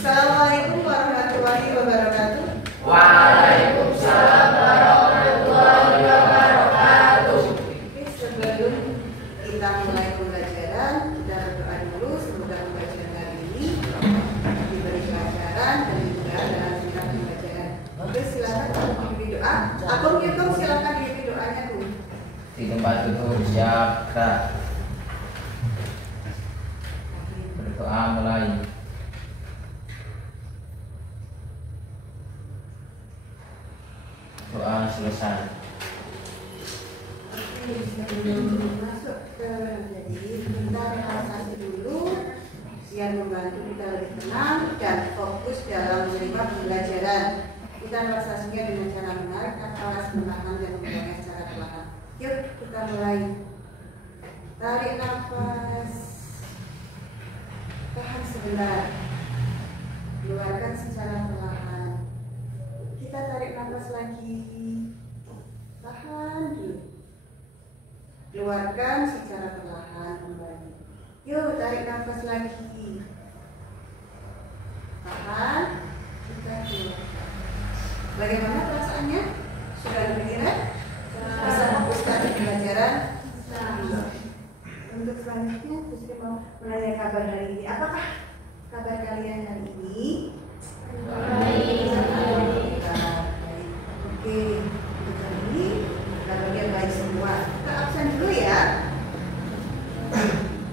Assalamualaikum warahmatullahi wabarakatuh. Waalaikumsalam warahmatullahi wabarakatuh. Oke, sebelum kita mulai pembelajaran, kita berdoa dulu. Semoga pembelajaran hari ini diberi pelajaran dan juga dalam singkat pembelajaran. Oke, silakan dipimpin doa. Agung Yudhong, silakan dipimpin doanya dulu. Di tempat duduk siap, gerak. Berdoa mulai. Doa selesai. Oke, sebelum masuk ke jadi kita relaksasi dulu biar membantu kita lebih tenang dan fokus dalam menerima pembelajaran. Kita relaksasinya dengan cara menarik nafas, menahan dan membuangnya secara perlahan. Yuk kita mulai. Tarik nafas, tahan sebentar, keluarkan secara perlahan. Kita tarik nafas lagi, tahan dulu, keluarkan secara perlahan kembali. Yuk tarik nafas lagi, tahan, kita keluarkan. Bagaimana perasaannya? Sudah lebih rileks? Bisa fokuskan di pelajaran? Untuk selanjutnya, Gusti mau menanya kabar hari ini. Apakah kabar kalian hari ini? Baik. Oke, untuk hari ini kabarnya baik semua. Kita absen dulu ya.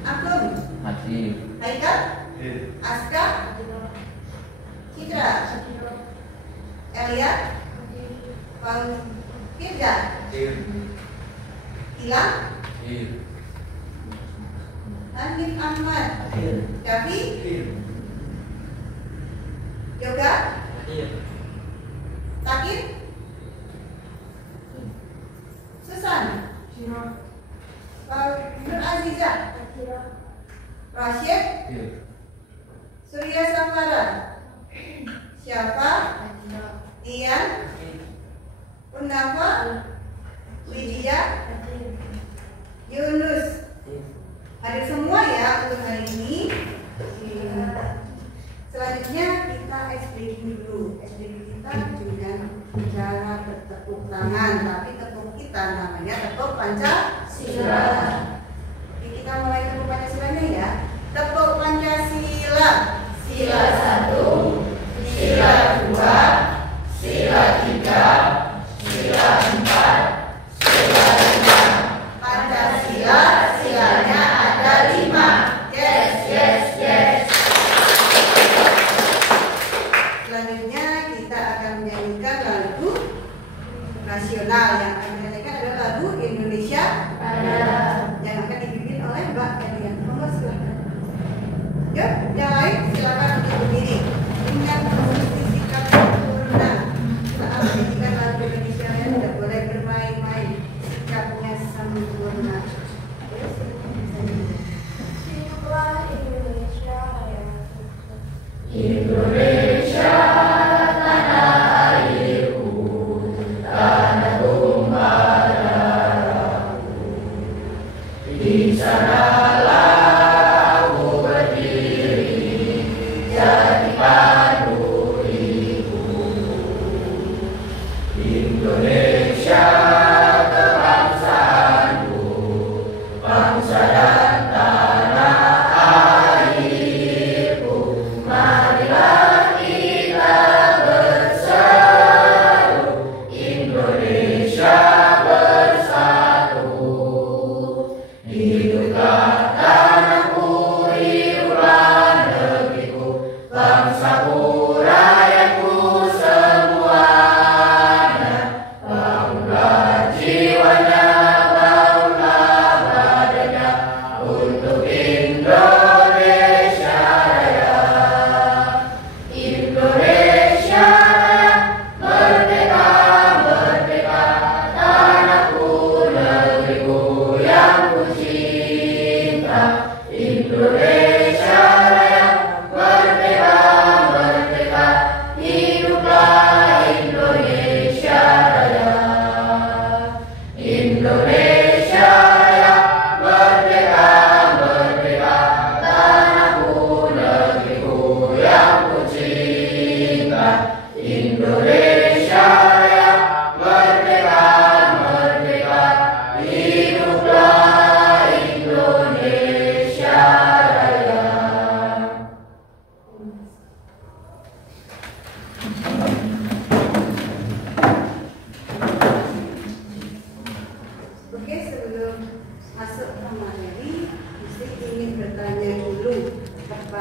Agung, Hadir. Haikal, Aska, Citra, Elia, Bang Firza, Hilang, Hanif Ahmad, Davi, Yoga, Takir, Susan, Nur Aziza, Rashid, Surya Samara, Syafa, Ian, Purnama, Lydia, Yunus. Hadir semua ya untuk hari ini. Selanjutnya kita SBG dulu. SBG kita dengan cara bertepuk tangan, tapi tepuk kita namanya tepuk Pancasila. Jadi kita mulai tepuk Pancasilanya ya. Tepuk Pancasila. Sila 1, sila 2, sila 3, sila 4, sila 5. Pancasila silanya ada 5. Yes, yes, yes. Selanjutnya kita akan menyanyikan lagu nasional. Yang akan dinyanyikan adalah lagu Indonesia Raya yang akan dipimpin oleh Mbak Edian. Monggo silakan. Yuk, yang lain silakan untuk berdiri dengan posisi sikap sempurna. Saat menyanyikan lagu Indonesia Raya tidak boleh bermain-main. Sikapnya sempurna. Hiduplah Indonesia Raya. Indonesia tanah airku, tanah tumpah darahku. Di sanalah aku berdiri, jadi padu ibuku. Indonesia kebangsaanku, bangsa dan tanah airku. Marilah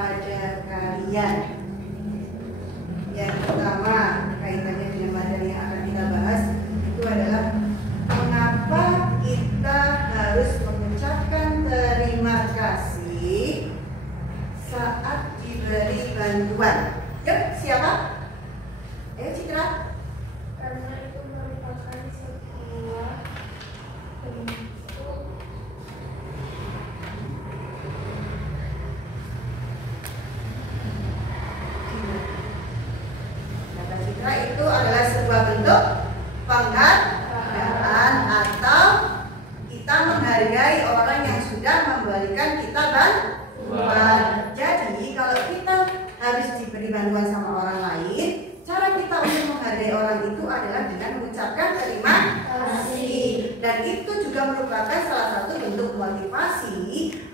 pada kalian. Yang pertama kaitannya dengan materi yang akan kita bahas itu adalah mengapa kita harus mengucapkan terima kasih saat diberi bantuan. Yuk, siapa? Ayo Citra. Karena itu merupakan sebuah bentuk Kata Citra itu adalah sebuah bentuk penghargaan atau kita menghargai orang yang sudah memberikan kita bantuan. Jadi kalau kita harus diberi bantuan sama orang lain, cara kita untuk menghargai orang itu adalah dengan mengucapkan terima kasih. Dan itu juga merupakan salah satu bentuk motivasi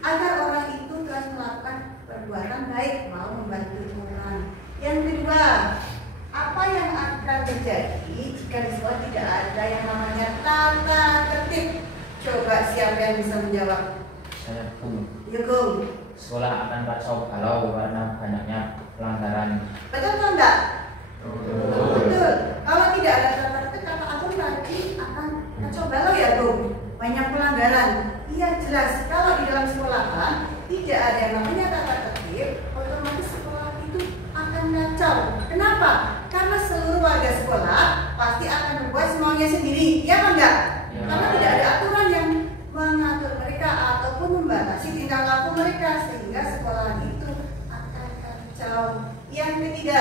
agar orang itu terus melakukan perbuatan baik, mau membantu orang. Yang kedua, apa yang akan terjadi jika di sekolah tidak ada yang namanya tata tertib? Coba siapa yang bisa menjawab? Saya pun. Yuk, Sekolah akan kacau balau karena banyaknya pelanggaran. betul atau enggak? Betul. Betul. Kalau tidak ada tata tertib, kata aku tadi akan kacau balau ya, Bung. Banyak pelanggaran. Iya jelas. Kalau di dalam sekolahan tidak ada yang namanya tata tertib, otomatis sekolah itu akan kacau. Kenapa? Karena seluruh warga sekolah pasti akan berbuat semaunya sendiri. Ya apa enggak? Ya. Karena tidak ada aturan yang mengatur mereka ataupun membatasi tingkah laku mereka, sehingga sekolah itu akan kacau. Yang ketiga,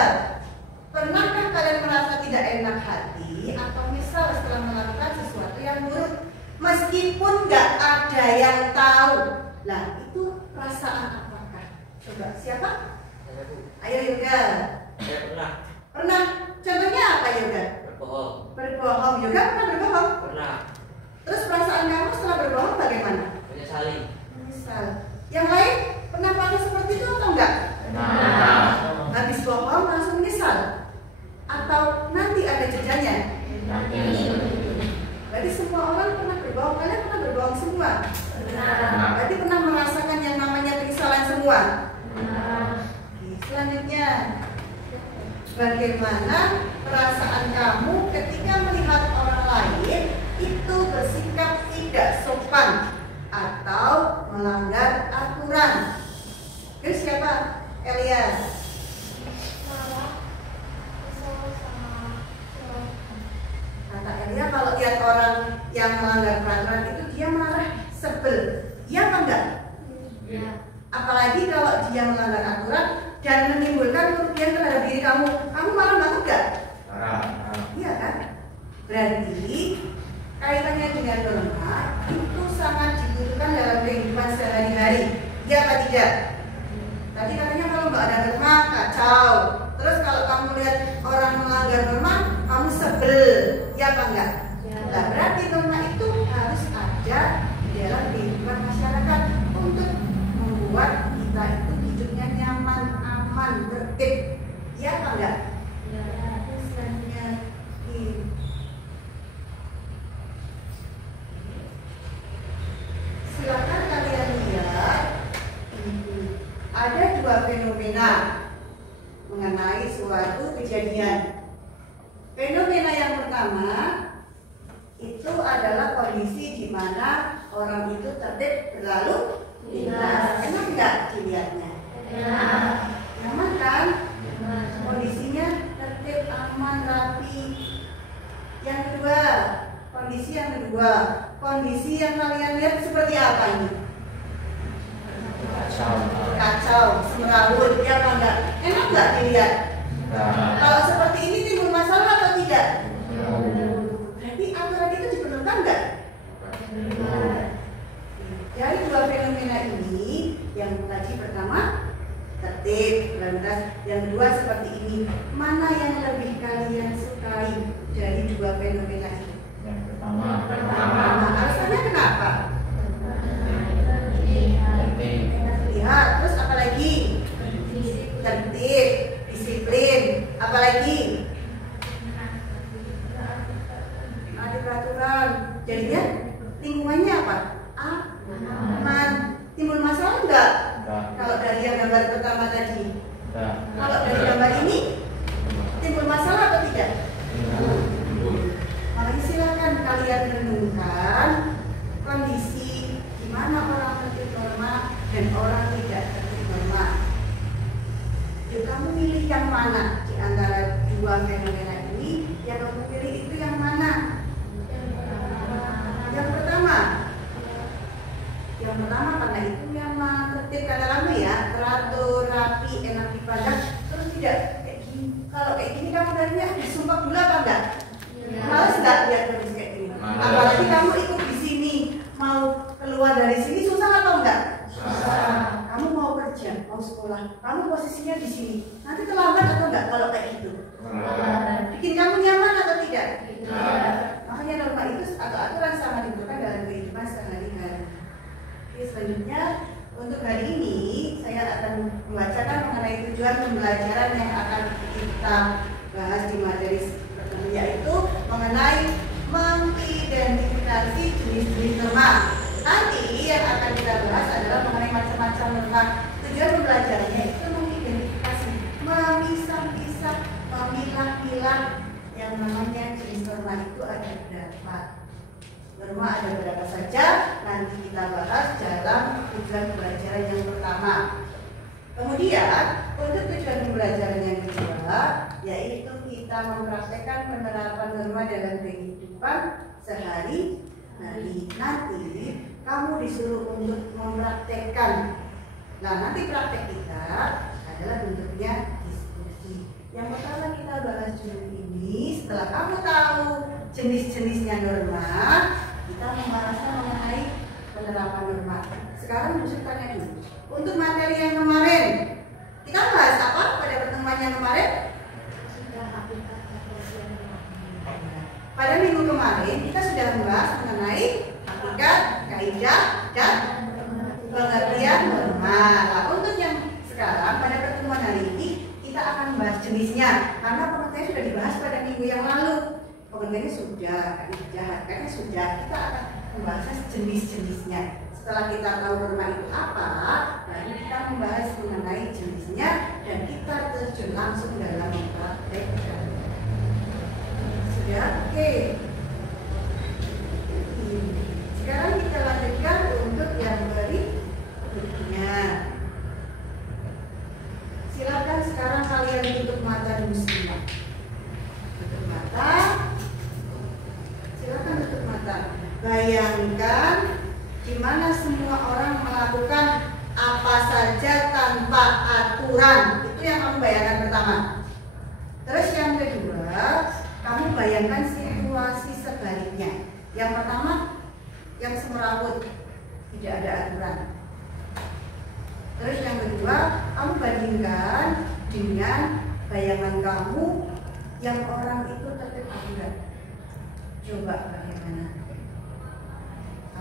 pernahkah kalian merasa tidak enak hati atau misal setelah melakukan sesuatu yang buruk meskipun nggak ada yang tahu? Lah itu perasaan apakah? Coba siapa? Ayo Yoga. Saya pernah Pernah? Contohnya apa Yoga? berbohong. Berbohong. Yoga pernah berbohong? Pernah Terus perasaan kamu setelah berbohong bagaimana? menyesali. Menyesal. Yang lain pernah pernah seperti itu atau enggak? Nah, Habis bohong langsung menyesal? Atau nanti ada jedanya? nanti. Berarti semua orang pernah berbohong. Kalian pernah berbohong semua? Nah, Berarti pernah merasakan yang namanya penyesalan semua? nah. Oke, selanjutnya, bagaimana perasaan kamu ketika melihat orang lain itu bersikap tidak sopan atau melanggar aturan? Terus siapa? Elias. marah, kesal sama Kata Elia kalau lihat orang yang melanggar peraturan itu dia marah, sebel. Iya apa enggak? ya. Apalagi kalau dia melanggar aturan dan menimbulkan kerugian terhadap diri kamu. Kamu marah banget enggak? Nah. Iya kan? Berarti kaitannya dengan norma itu sangat dibutuhkan dalam kehidupan sehari-hari. Iya apa tidak? Tadi katanya kalau nggak ada norma kacau. Terus kalau kamu lihat orang melanggar norma, kamu sebel. Iya apa enggak? Nah, berarti norma itu harus ada di dalam kehidupan masyarakat untuk membuat kita itu hidupnya nyaman, aman, tertib. Iya apa enggak? Misalnya ini. Silakan kalian lihat, ada dua fenomena mengenai suatu kejadian. Fenomena yang pertama itu adalah kondisi di mana orang itu tertib berlalu lintas. Enak nggak dilihatnya? Nyaman kan? Kondisinya tertib, aman, rapi. Yang kedua, kondisi yang kalian lihat seperti apa ini? Kacau. Kacau, semrawut, ya apa enggak? Enak nggak dilihat? Nah. Kalau seperti ini timbul masalah atau tidak? Berarti aturan itu diperlukan nggak? Dari dua fenomena ini, yang tadi pertama tertib, lantas yang kedua seperti ini. Mana yang lebih kalian sukai dari dua fenomena ini? Yang pertama. Alasannya kenapa? Tertib. Lihat, terus apa lagi? Tertib, disiplin, apa lagi? Ada peraturan. Jadinya lingkungannya apa? Aman. Timbul masalah enggak? Enggak. Kalau dari yang gambar pertama tadi tadi? Nah, Kalau dari gambar ini timbul masalah atau tidak? Makanya silakan kalian renungkan kondisi di mana orang tertib norma dan orang tidak tertib norma. Yuk, kamu pilih yang mana di antara dua fenomena ini? Yang kamu pilih itu yang mana? Yang pertama. Yang pertama karena itu nyaman, tertib kata kamu ya, teratur, rapi, enak dipandang. Terus tidak kayak gini. Kalau kayak gini kamu darinya sumpah dulu apa enggak? Males enggak lihat kondisi kayak gini? Apalagi kamu ikut di sini, mau keluar dari sini susah atau enggak? Susah. Kamu mau kerja, mau sekolah, kamu posisinya di sini. Nanti terlambat atau enggak kalau kayak gitu? Bikin kamu nyaman atau tidak? Makanya norma itu atau aturan sama ditentukan dalam kehidupan sehari-hari. Oke, selanjutnya untuk hari ini saya akan membacakan mengenai tujuan pembelajaran yang akan kita bahas di materi pertama, yaitu mengenai mengidentifikasi jenis-jenis norma. Nanti yang akan kita bahas adalah mengenai macam-macam norma. Tujuan pembelajarannya itu mengidentifikasi, memisah-pisah, memilah-milah yang namanya jenis norma itu ada berapa. Norma ada berapa saja, nanti kita bahas dalam tujuan pembelajaran yang pertama. Kemudian, untuk tujuan pembelajaran yang kedua, yaitu kita mempraktekkan penerapan norma dalam kehidupan sehari-hari. Nanti kamu disuruh untuk mempraktekkan. Nah, nanti praktek kita adalah bentuknya diskusi. Yang pertama kita bahas dulu ini, setelah kamu tahu jenis-jenisnya norma, kita membahasnya mengenai penerapan norma. Sekarang Yusuf tanya dulu, untuk materi yang kemarin kita bahas apa pada pertemuan yang kemarin? Pada minggu kemarin kita sudah membahas mengenai hakikat, kaidah, dan pengertian norma. Nah, untuk yang sekarang pada pertemuan hari ini kita akan membahas jenisnya, karena pengertiannya sudah dibahas pada minggu yang lalu. Pengertiannya sudah, hakikatnya sudah. Kita akan membahas jenis-jenisnya. Setelah kita tahu norma itu apa, baru kita membahas mengenai jenisnya dan kita terjun langsung dalam mempraktekkan. Sudah? Oke. Sekarang kita lanjutkan untuk yang berikutnya. Silakan sekarang kalian tutup mata dulu semua. Tutup mata. Silakan tutup mata. Bayangkan di mana semua orang melakukan apa saja tanpa aturan. Itu yang kamu bayangkan pertama. Terus yang kedua, kamu bayangkan situasi sebaliknya. Yang pertama, yang semrawut, tidak ada aturan. Terus yang kedua, kamu bandingkan dengan bayangan kamu yang orang itu tertib aturan. Coba bagaimana?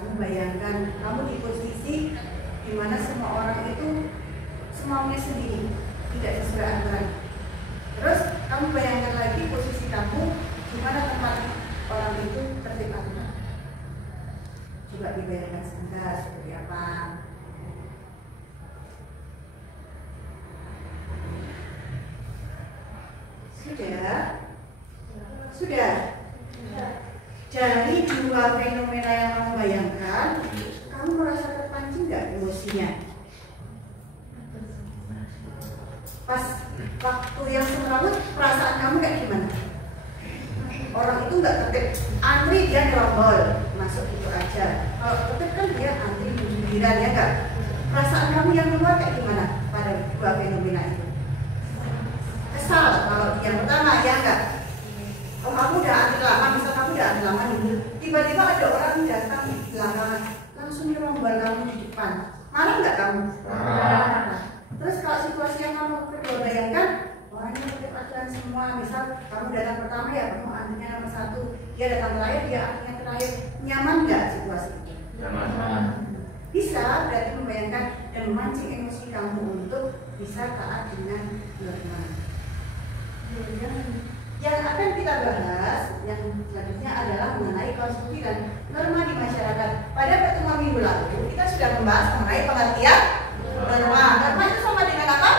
Kamu bayangkan, kamu di posisi di mana semua orang itu semaunya sendiri, tidak sesuai aturan. Terus kamu bayangkan lagi posisi kamu di mana tempat orang itu tertib aturan. Coba dibayangkan sebentar seperti apa. Sudah? Sudah? Dari dua fenomena yang kamu bayangkan, kamu merasa terpancing nggak emosinya? Pas waktu yang semrawut, perasaan kamu kayak gimana? Orang itu nggak tertib, antri dia ngerobol, masuk itu aja. Kalau tertib kan dia antri giliran, ya nggak? Perasaan kamu yang keluar kayak gimana pada dua fenomena itu? Kesal kalau yang pertama, ya nggak? Oh, kamu udah antri lama, misal kamu udah antri lama nih, tiba-tiba ada orang datang di belakang, langsung ngerombol kamu di depan. Marah nggak kamu? Marah. Terus kalau situasi yang kamu kedua bayangkan, orangnya tertib aturan semua. Misal kamu datang pertama, ya kamu antrinya nomor 1, dia datang terakhir, dia antrinya terakhir. Nyaman nggak situasi itu? Nyaman. Bisa berarti membayangkan dan memancing emosi kamu untuk bisa taat dengan norma. Yang akan kita bahas yang selanjutnya adalah mengenai konstruksi dan norma di masyarakat. Pada pertemuan minggu lalu kita sudah membahas mengenai pengertian norma. Norma itu sama dengan apa?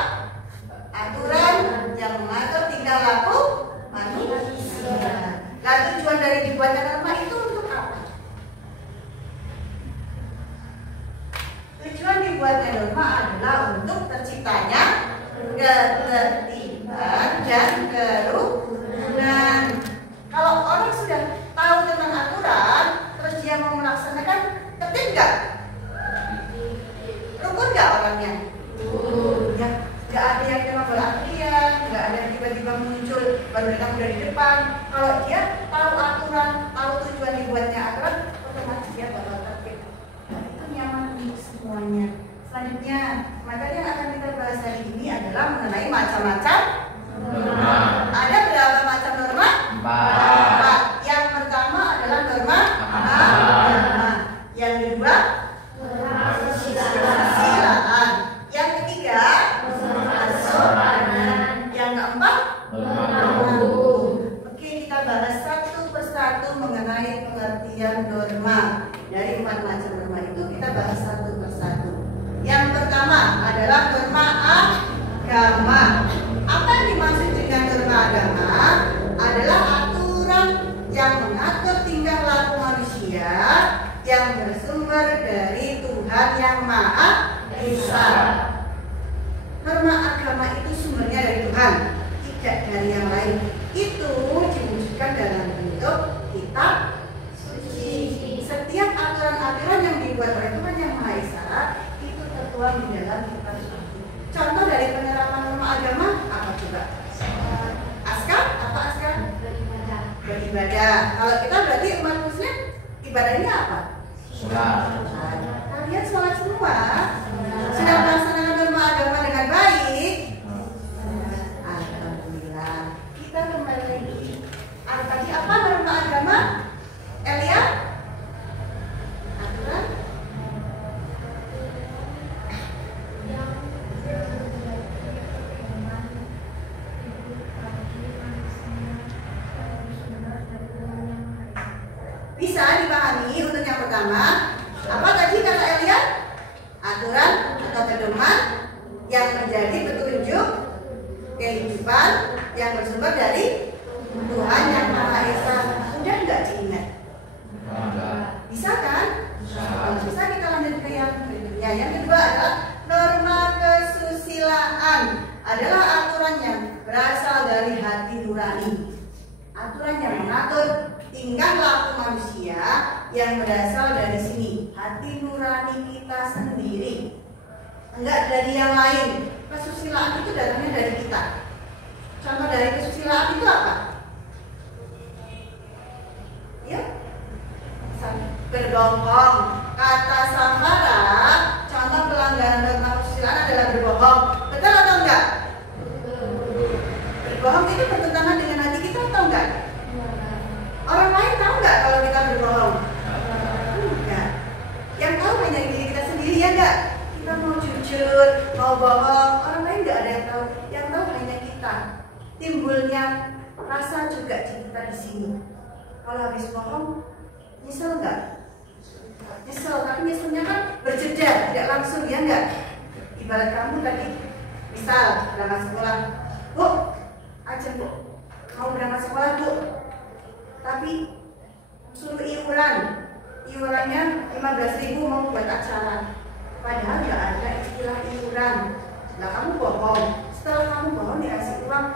ketertiban, dan kerukunan. Kalau orang sudah tahu tentang aturan, terus dia mau melaksanakan, tertib nggak? Rukun nggak orangnya? Ya, nggak ada yang cuma berlatihan, nggak ada yang tiba-tiba muncul baru datang dari depan. Kalau dia tahu aturan, tahu tujuan dibuatnya aturan, otomatis dia bakal tertib. Itu nyaman untuk semuanya. Selanjutnya, materi yang akan kita bahas hari ini adalah mengenai macam-macam norma. Ada berapa macam norma? 4. Yang pertama adalah norma agama. Yang kedua, kesusilaan. Yang ketiga, kesopanan. Yang keempat, norma hukum. Oke, kita bahas satu persatu mengenai pengertian norma. Dari 4 macam norma itu kita bahas satu persatu. Yang pertama adalah norma agama. Apa yang dimaksud dengan norma agama? Adalah aturan yang mengatur tingkah laku manusia yang bersumber dari Tuhan Yang Maha Esa. Norma agama itu sumbernya dari Tuhan, tidak dari yang lain. Itu diwujudkan dalam bentuk kitab suci. Setiap aturan-aturan yang dibuat oleh Tuhan Yang Maha Esa itu tertuang di dalam kitab suci. Contoh dari penerapan norma agama apa coba? Askar? Apa askar? Beribadah. Kalau kita berarti umat muslim, ibadahnya apa? Sholat. Kalian sholat semua? Sudah melaksanakan norma agama dengan baik? Alhamdulillah. Kita kembali lagi. Tadi apa norma agama? Elia? Aturan? Bisa dipahami untuk yang pertama. Apa tadi kata Elia? Aturan atau pedoman yang menjadi petunjuk kehidupan yang bersumber dari Tuhan Yang Maha Esa. Mudah nggak diingat? Bisa kan? Kalau bisa kita lanjut ke yang berikutnya. Yang kedua adalah norma kesusilaan. Adalah aturan yang berasal dari hati nurani. Aturan yang mengatur tingkah laku manusia yang berasal dari sini, hati nurani kita sendiri, enggak dari yang lain. Kesusilaan itu datangnya dari kita. Contoh dari kesusilaan itu apa? Ya, berbohong. Kata samara, contoh pelanggaran norma kesusilaan adalah berbohong. Betul atau enggak? Berbohong itu bertentangan dengan hati kita atau enggak? Orang lain tahu nggak kalau kita berbohong? Enggak. Yang tahu hanya diri kita sendiri, ya enggak? Kita mau jujur, mau bohong, orang lain nggak ada yang tahu. Yang tahu hanya kita. Timbulnya rasa juga di kita di sini. Kalau habis bohong, nyesel nggak? Nyesel, tapi nyeselnya kan berjeda, tidak langsung, ya enggak? Ibarat kamu tadi, misal berangkat sekolah, Bu, ajak Bu, mau berangkat sekolah Bu. Tapi suruh iurannya 15.000 mau buat acara, padahal nggak ada istilah iuran. Lah kamu bohong. Setelah kamu bohong dikasih uang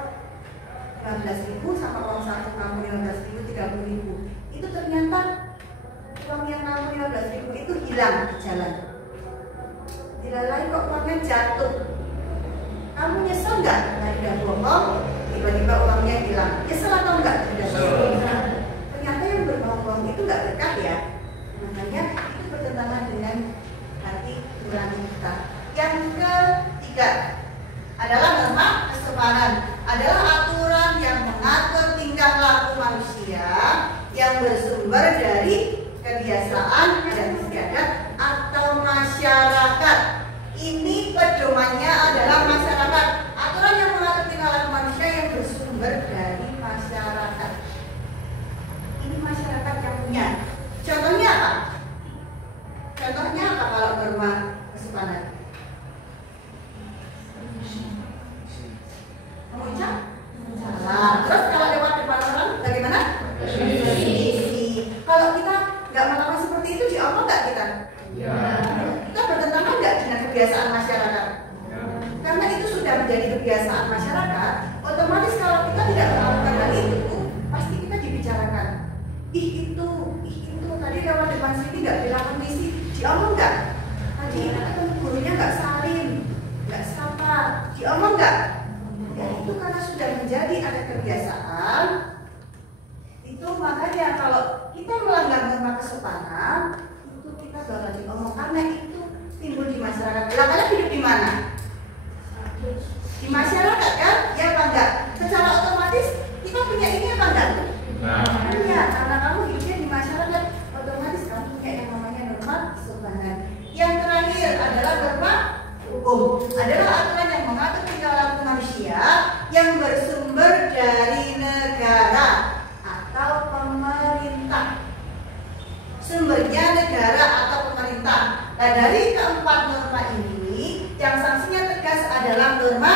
15.000 sama uang saku kamu 15.000, 30.000. Itu ternyata uang yang kamu 15.000 itu hilang di jalan. Dilalai kok uangnya jatuh. Kamu nyesel nggak? Tadi udah bohong, tiba-tiba uangnya hilang. Nyesel atau enggak? Ternyata yang berbohong itu nggak berkah ya. Makanya itu bertentangan dengan hati nurani kita. Yang ketiga adalah norma kesopanan. Adalah aturan yang mengatur tingkah laku manusia yang bersumber dari kebiasaan dan istiadat atau masyarakat. Ini pedomannya adalah masyarakat. Aturan yang mengatur tingkah laku manusia yang bersumber dari masyarakat. Ini masyarakat yang punya. Contohnya apa? Contohnya apa kalau norma kesopanan? Mengucap salam. Terus kalau lewat depan orang bagaimana? Kalau kita nggak melakukan seperti itu, diapa nggak kita? Ya. Kita bertentangan nggak dengan kebiasaan masyarakat? Ya. masyarakat, otomatis kalau kita tidak melakukan hal itu, pasti kita dibicarakan. Ih itu tadi lewat depan sini nggak bilang permisi, diomong nggak? Tadi kan gurunya nggak salim, nggak sapa, diomong nggak? Ya itu karena sudah menjadi ada kebiasaan. Itu makanya kalau kita melanggar norma kesopanan, itu kita bakal diomong karena itu timbul di masyarakat. Lah kalian hidup di mana? Di masyarakat kan? Ya apa enggak? Secara otomatis kita punya ini apa enggak? Punya, karena kamu hidupnya di masyarakat, otomatis kamu punya yang namanya norma kesopanan. Yang terakhir adalah norma hukum. Adalah aturan yang mengatur perilaku manusia yang bersumber dari negara atau pemerintah. Sumbernya negara atau pemerintah. Nah dari keempat norma ini, yang sanksinya tegas adalah norma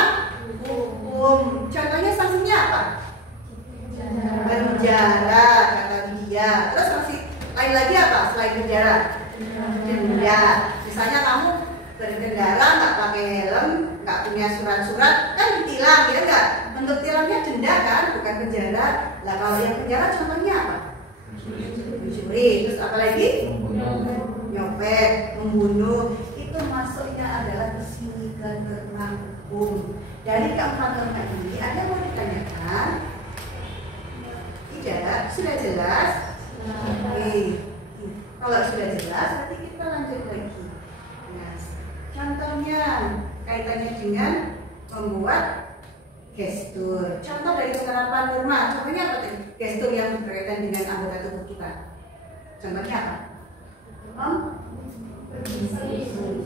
hukum. Contohnya sanksinya apa? Penjara, kata dia. Terus sanksi lain lagi apa selain penjara? Denda. Misalnya kamu berkendara nggak pakai helm, nggak punya surat-surat, kan ditilang, ya enggak? Bentuk tilangnya denda kan, bukan penjara. Lah kalau yang penjara contohnya apa? Mencuri. Terus apa lagi? Nyopet, membunuh. Itu masuknya adalah di sini ke norma hukum. Dari keempat norma ini ada yang mau ditanyakan? Tidak, sudah jelas. Oke. Kalau sudah jelas, nanti kita lanjut lagi. Nah, contohnya kaitannya dengan membuat gestur. Contoh dari penerapan norma. Contohnya apa tadi? Gestur yang berkaitan dengan anggota tubuh kita. Contohnya apa?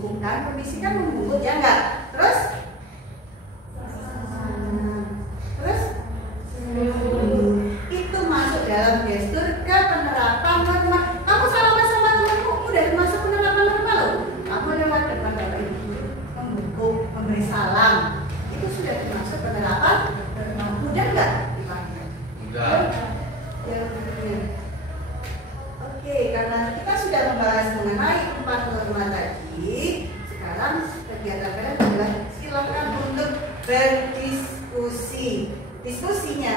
Bukan permisi kan membungkuk ya enggak? Terus? Itu masuk dalam gestur ke penerapan norma. Kamu salaman sama temanmu udah masuk penerapan norma loh. Kamu lewat depan bapak ibu membungkuk, memberi salam. Itu sudah termasuk penerapan norma. Mudah nggak dipakai? Enggak. Ya, oke, karena kita sudah membahas mengenai empat norma tadi, sekarang kegiatan kalian adalah silakan untuk berdiskusi. Diskusinya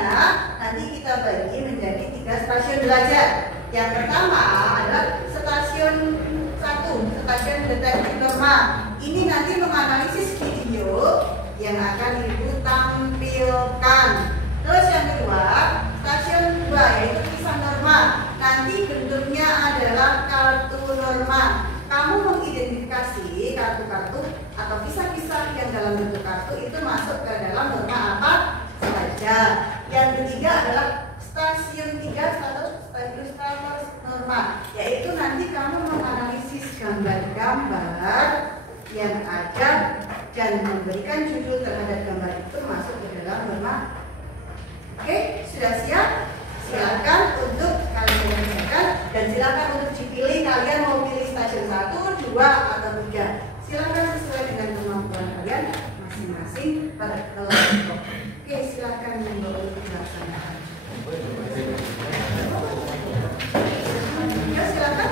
nanti kita bagi menjadi 3 stasiun belajar. Yang pertama adalah stasiun 1, stasiun deteksi norma. Ini nanti menganalisis video yang akan ibu tampilkan. Terus yang kedua, stasiun 2 yaitu kisah norma. Nanti bentuknya adalah kartu norma. Kamu mengidentifikasi kartu-kartu atau kisah-kisah yang dalam bentuk kartu itu masuk ke dalam norma apa saja. Yang ketiga adalah stasiun 3 status ilustrator norma, yaitu nanti kamu menganalisis gambar-gambar yang ada dan memberikan judul terhadap gambar itu masuk ke dalam norma. Oke, sudah siap? Silakan untuk kalian kerjakan dan silakan untuk dipilih kalian mau pilih stasiun 1, 2 atau 3. Silakan sesuai dengan kemampuan kalian masing-masing pada kelompok. Oke, silakan membawa dilaksanakan. Ya, silakan.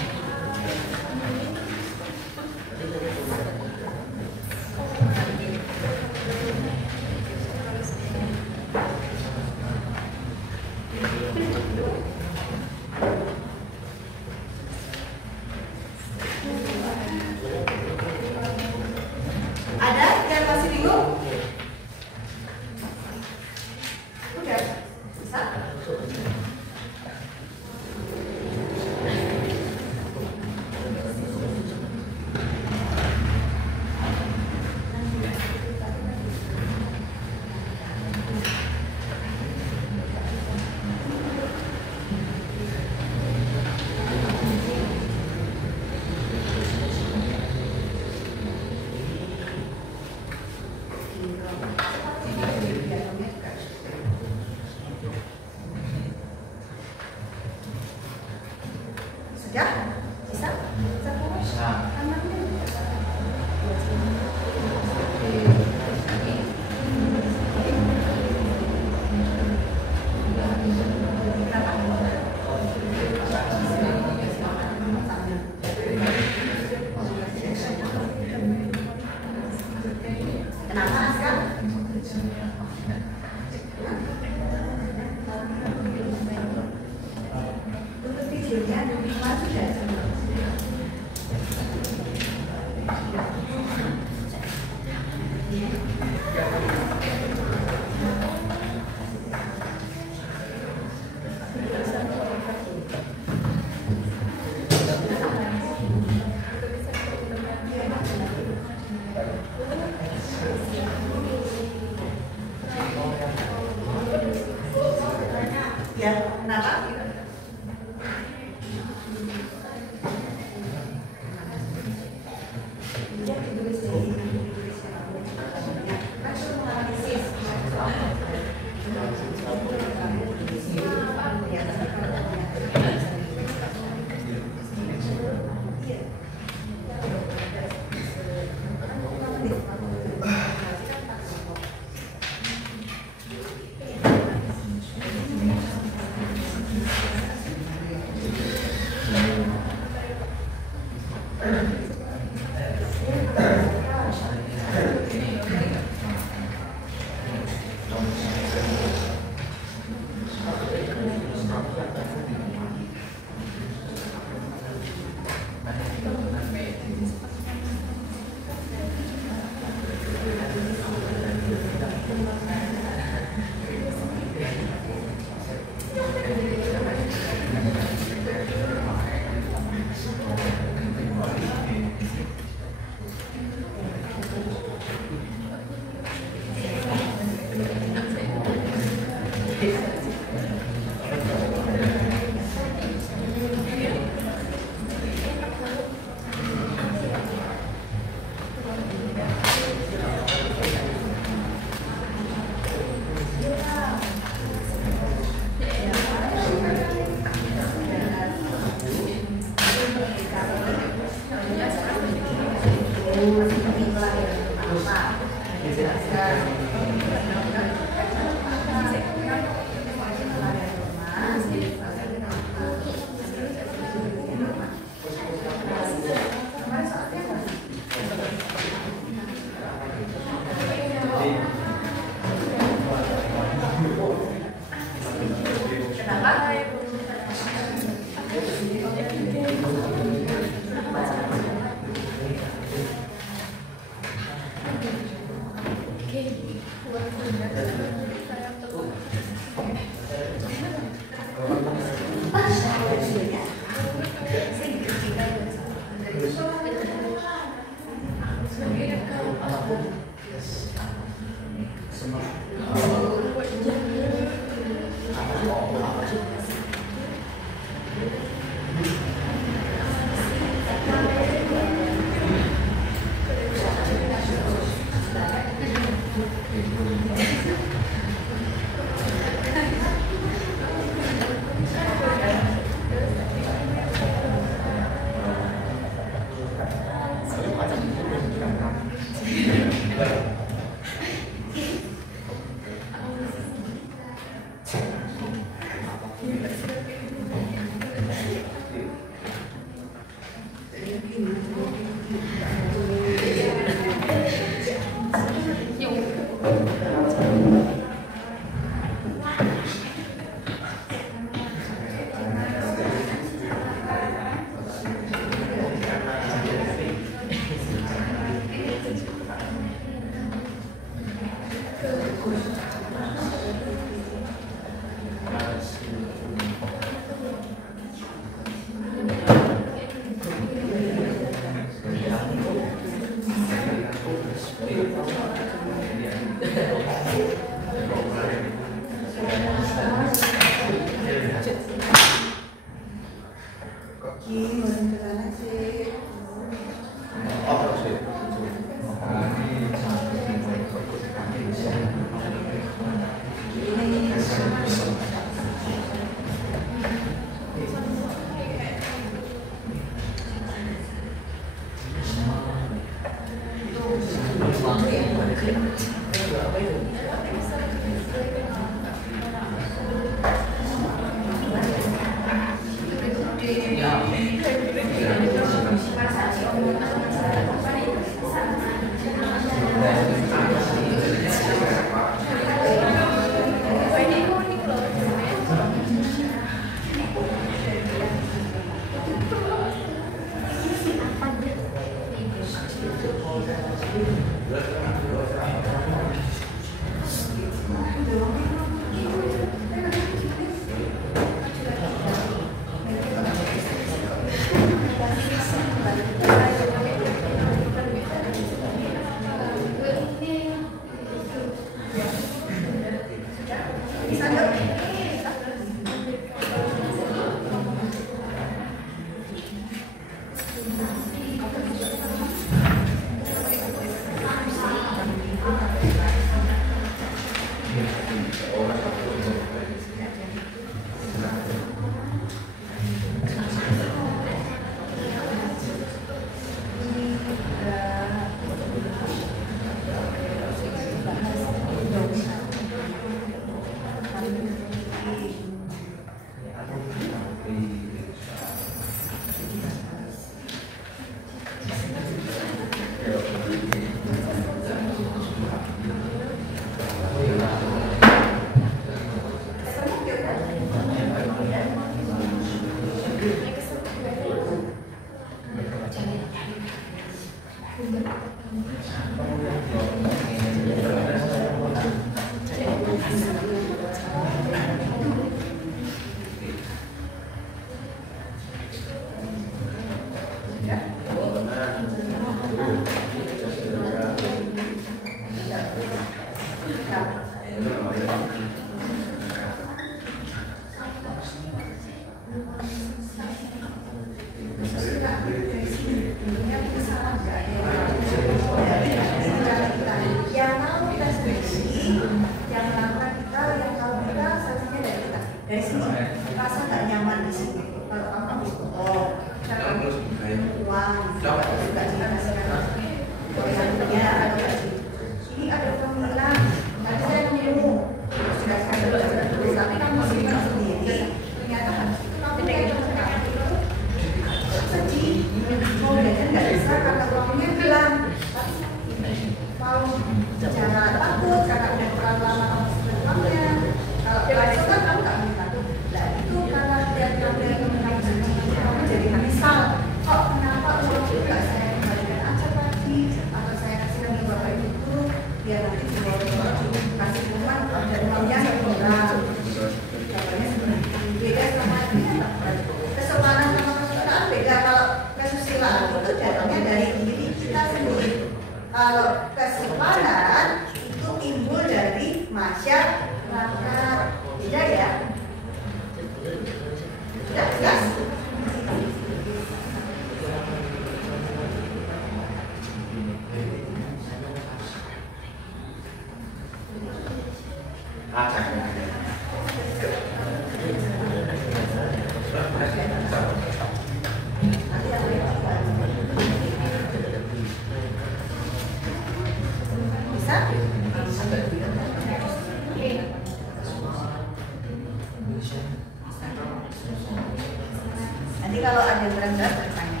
Nanti kalau ada yang berat-berat bertanya.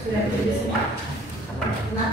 Sudah jadi semua? Nah,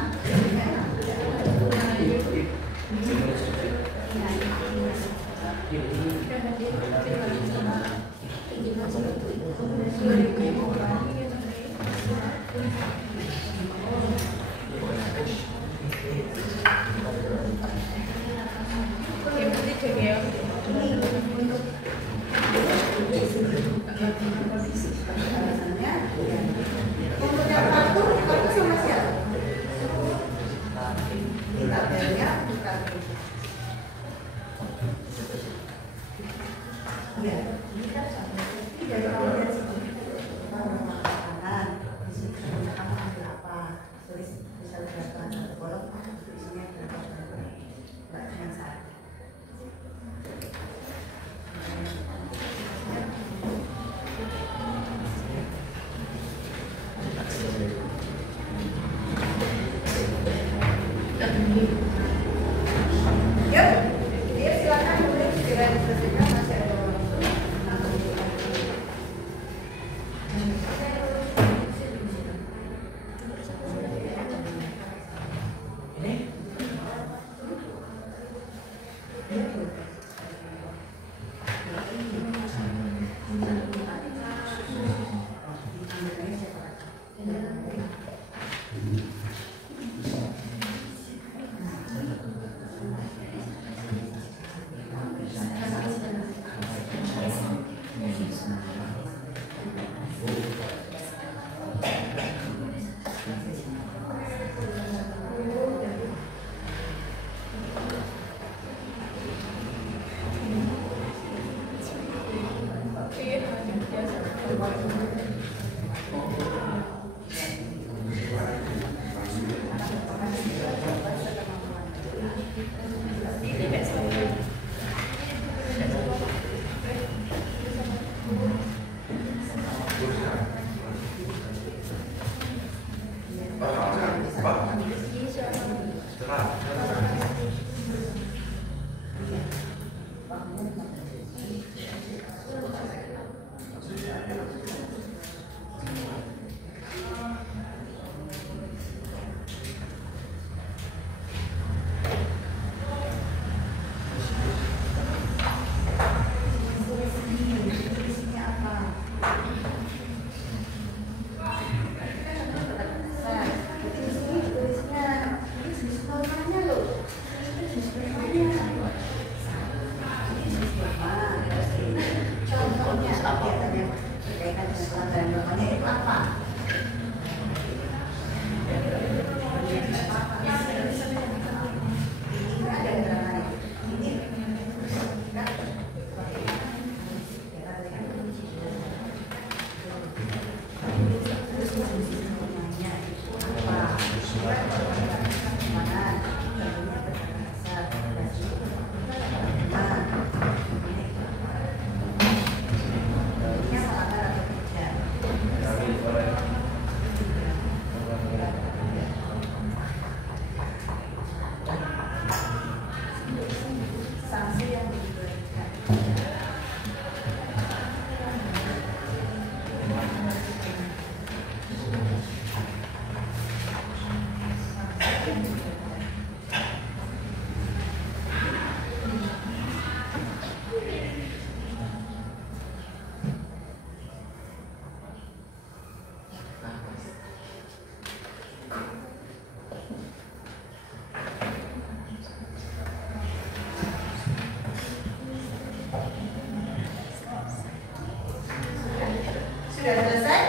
Sudah selesai?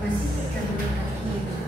Masih kita belum lagi.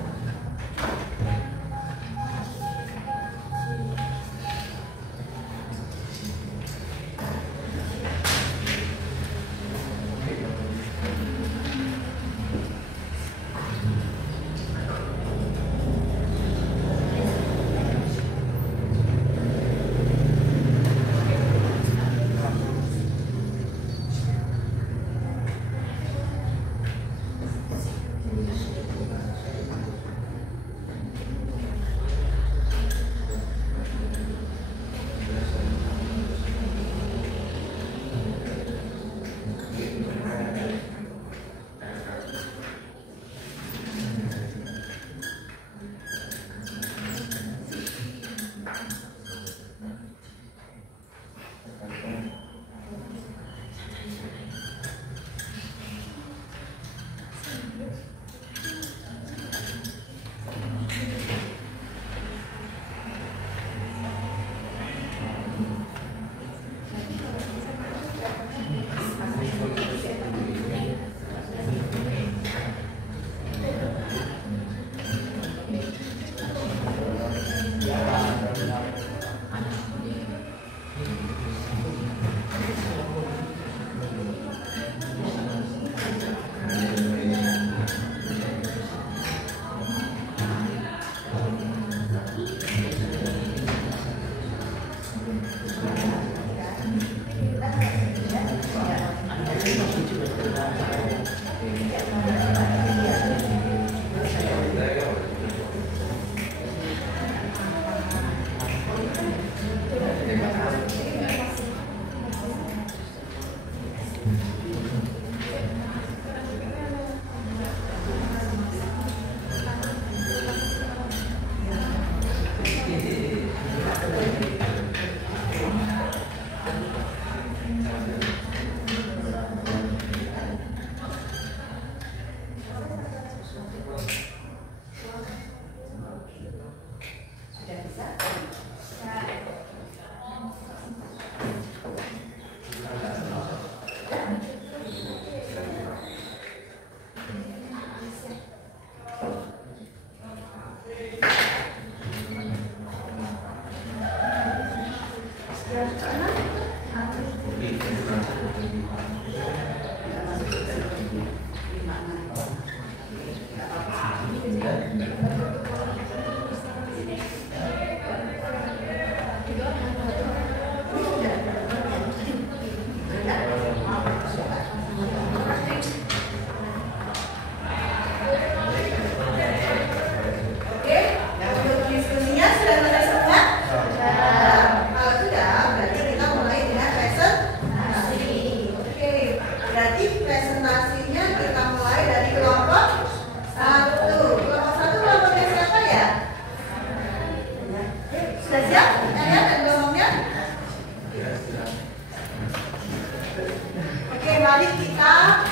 mari kita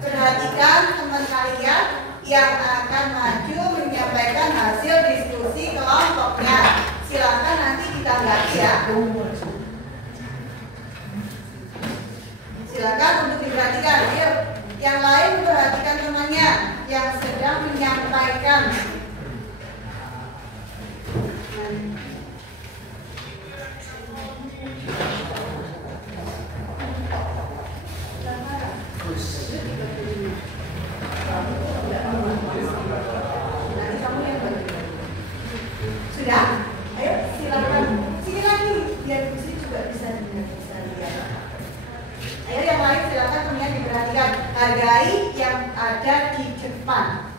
perhatikan teman kalian yang akan maju menyampaikan hasil diskusi kelompoknya. Silakan nanti kita ganti ya. Silakan untuk diperhatikan. Yuk, yang lain perhatikan temannya yang sedang menyampaikan. Sudah? Ayo silakan. Sini lagi biar Gusti juga bisa lihat. Ayo yang lain silakan teman diperhatikan. Hargai yang ada di depan. depan.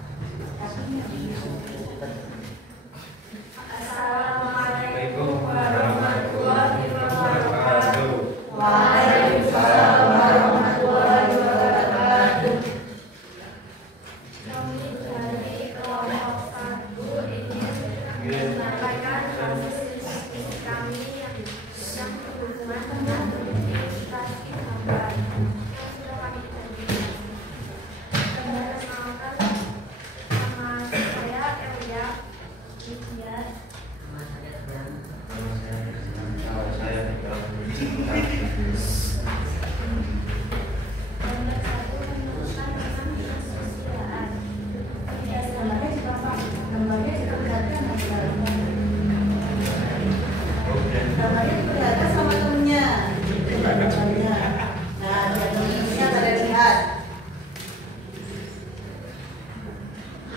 Assalamualaikum warahmatullahi wabarakatuh. Waalaikumsalam warahmatullahi wabarakatuh. Kami dari kelompok 1 ingin menyampaikan hasil diskusi kami yang berhubungan dengan ilustrasi gambar yang sudah kami identifikasi. Perkenalkan, nama saya Elia Lydia. Gambar 1 menunjukkan tentang kesusilaan. Gambarnya juga Pak. Gambarnya diperlihatkan Gambarnya diperlihatkan sama temennya. Gambarnya. Nah, biar temennya pada lihat.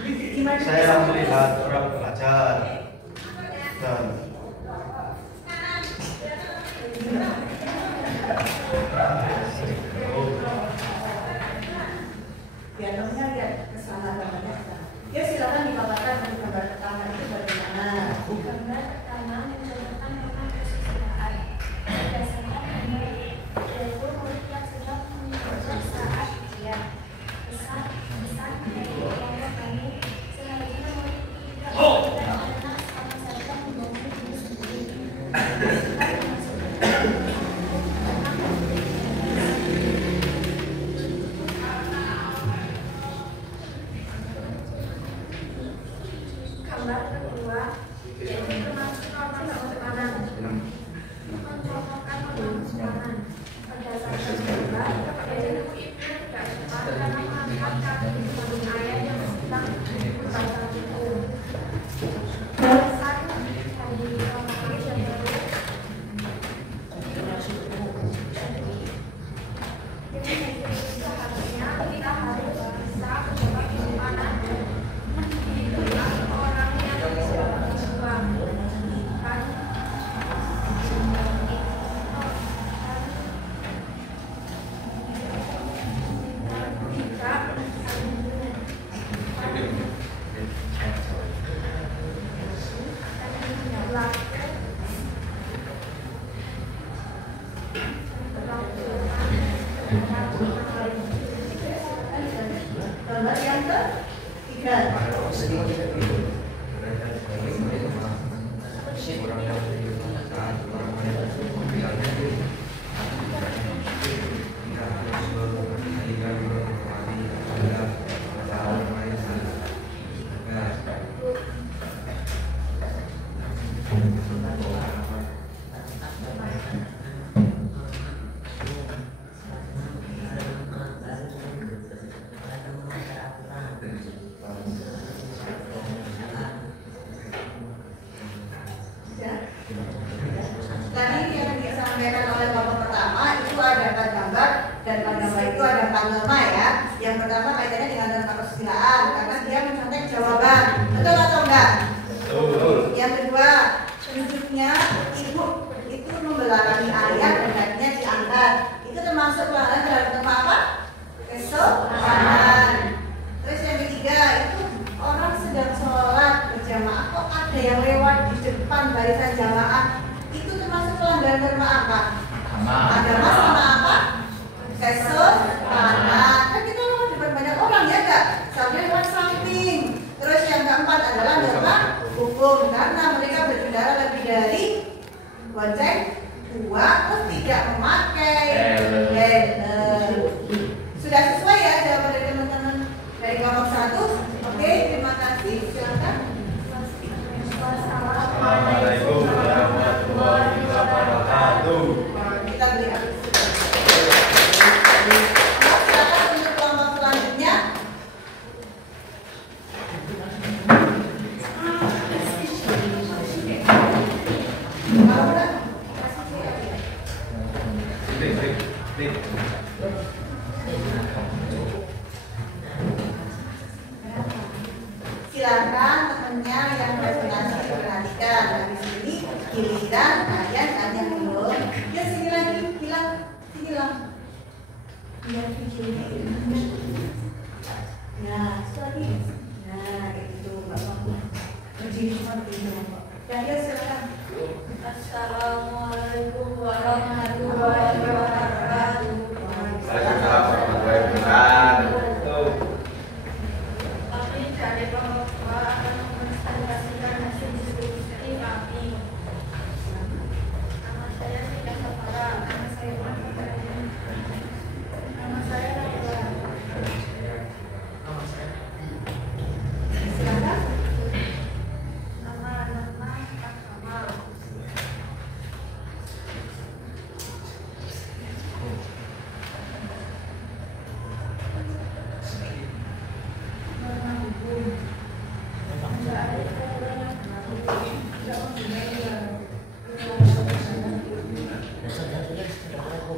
Gimana? Saya melihat orang belajar dan Biar temennya lihat ke sana gambarnya. Ya silakan dipaparkan untuk gambar pertama itu bagaimana. Gambar pertama menunjukkan tentang kesusilaan. Berdasarkan gambar, yaitu murid yang sedang menunjukkan saat ujian. Pesan dari kelompok kami, seharusnya murid tidak karena sama saja membangun diri sendiri. Gambar kedua, yaitu termasuk norma keamanan. Mencontohkan norma keamanan. Berdasarkan gambar, yaitu ibu tidak cepat karena mengangkat kaki di gunung ayam yang sedang diputarkan itu. Pesan dari kelompok kami yaitu seharusnya kita harus bisa mencoba keamanan orang yang bisa berjuang kan Gambar yang ketiga. Tadi yang disampaikan oleh Bapak pertama itu ada 4 gambar dan 4 gambar itu ada 4 norma ya. Yang pertama kaitannya dengan norma kesusilaan karena dia mencontek jawaban. Betul atau enggak? betul. Yang kedua, penunjuknya ibu itu membelakangi ayah dan kakinya diangkat. Itu termasuk pelanggaran terhadap norma apa? Kesopanan. Terus yang ketiga itu orang sedang sholat berjamaah kok ada yang lewat di depan barisan jamaah. Itu termasuk pelanggaran norma apa? Agama sama apa? Kesopanan. Kan kita lewat depan banyak orang ya enggak? Sampai lewat samping. Terus yang keempat adalah norma hukum karena mereka berkendara lebih dari bonceng 2 terus tidak memakai helm. Sudah sesuai ya jawaban dari teman-teman dari kelompok 1? Oke, terima kasih. Silakan. Assalamualaikum warahmatullahi wabarakatuh. Kita beri silakan untuk kelompok selanjutnya. Kalau udah, silakan temennya yang presentasi diperhatikan. Habis ini giliran kalian kan yang belum. Ya sini lagi, bilang, sini lah. Biar videonya. Nah, lagi. Nah, itu Bapak. Berdiri seperti itu, Bapak. Ya, silakan. Assalamualaikum warahmatullahi wabarakatuh. Waalaikumsalam warahmatullahi wabarakatuh. Kami dari Bapak akan mempresentasikan hasil diskusi kami. Nama saya tidak Sapara, nama saya Nama saya Raja. Silakan. Nama Pak Kamal. Nama hukum.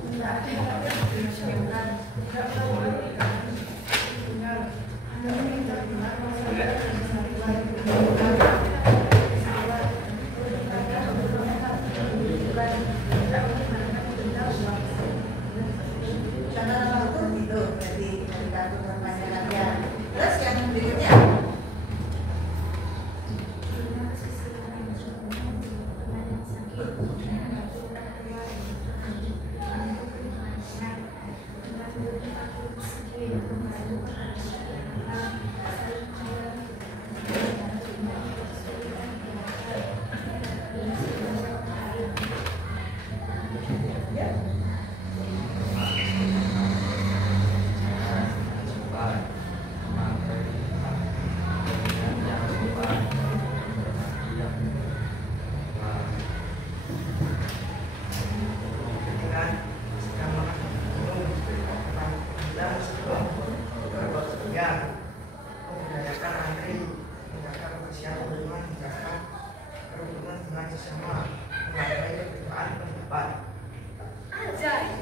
Tidak ada Contoh nama hukum itu berarti dari kartu perpanjangannya. Terus yang berikutnya.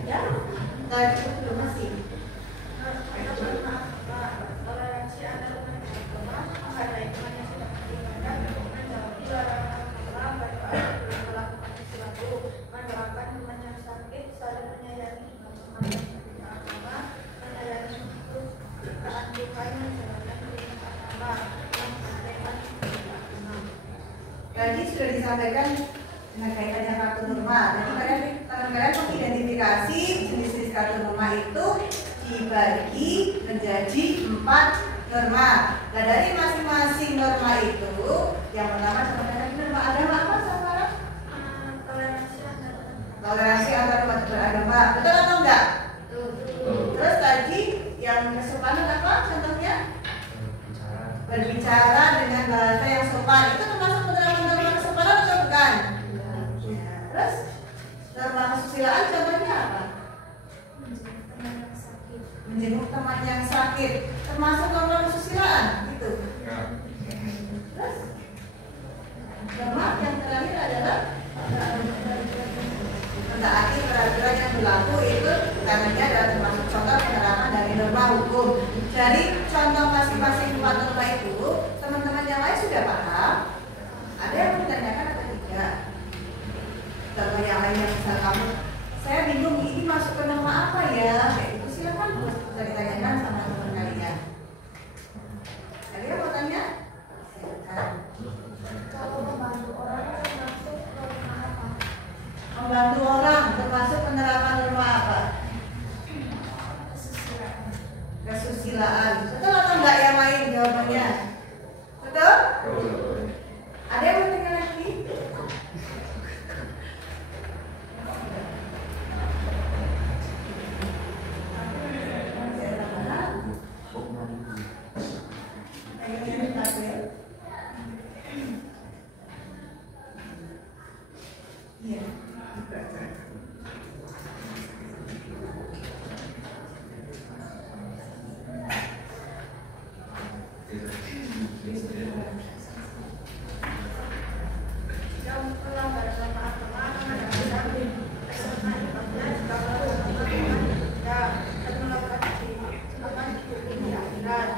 Ya, tadi belum masih. Tadi sudah disampaikan dengan kaitannya kartu norma. Jadi kalian mengidentifikasi jenis-jenis kartu norma itu dibagi menjadi 4 norma. Nah, dari masing-masing norma itu, yang pertama sebenarnya norma agama apa sekarang? Toleransi antar umat beragama. Betul atau enggak? Terus tadi yang kesopanan apa contohnya? Berbicara dengan bahasa yang sopan. Itu termasuk penerapan norma kesopanan atau bukan? Ya. Terus norma kesusilaan contohnya apa? Menjenguk teman yang sakit. Termasuk norma kesusilaan gitu. Terus norma yang terakhir adalah mentaati peraturan yang berlaku, itu karena dia adalah termasuk contoh penerapan dari norma hukum. Dari contoh masing-masing 4 norma itu, teman-teman yang lain sudah paham? Ada yang menanyakan atau tidak? Contoh yang lain yang misal kamu, saya bingung ini masuk ke norma apa ya? Kayak itu silakan bisa ditanyakan sama teman kalian. Ada yang mau tanya? Silakan. Kalau membantu orang termasuk norma apa? Membantu orang termasuk penerapan norma apa? Kesusilaan. Betul atau enggak yang lain jawabannya? Betul? Ada yang mau tanya lagi? Iya.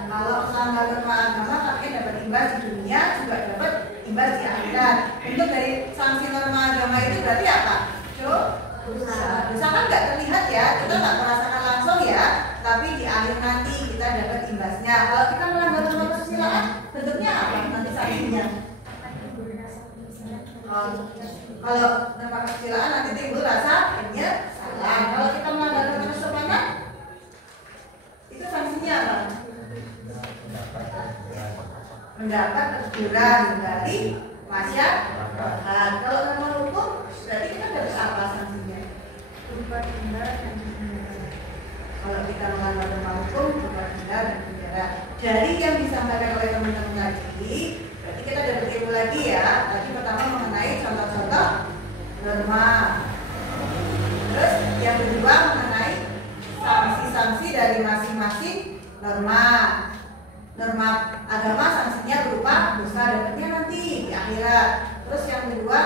Kalau melanggar norma agama, kalian dapat imbas di dunia, juga dapat imbas di akhirat. Untuk dari sanksi norma agama itu berarti apa? Dosa. Dosa kan nggak terlihat ya, kita nggak merasakan langsung ya. tapi di akhir nanti kita dapat imbasnya. Kalau kita melanggar norma kesusilaan, bentuknya apa nanti sanksinya? Kalau norma kesusilaan nanti timbul rasa penyesalan. Kalau kita melanggar norma kesopanan, itu sanksinya apa? Mendapat teguran dari masyarakat. Kalau norma hukum, berarti kita harus apa sanksinya? Berupa denda dan penjara. Kalau kita melanggar norma hukum, berupa denda dan penjara. Dari yang disampaikan oleh teman-teman tadi, berarti kita dapat ilmu lagi ya. Tadi pertama mengenai contoh-contoh norma. Terus yang kedua mengenai sanksi-sanksi dari masing-masing norma. Norma agama sanksinya berupa dosa dapatnya nanti di akhirat. Terus yang kedua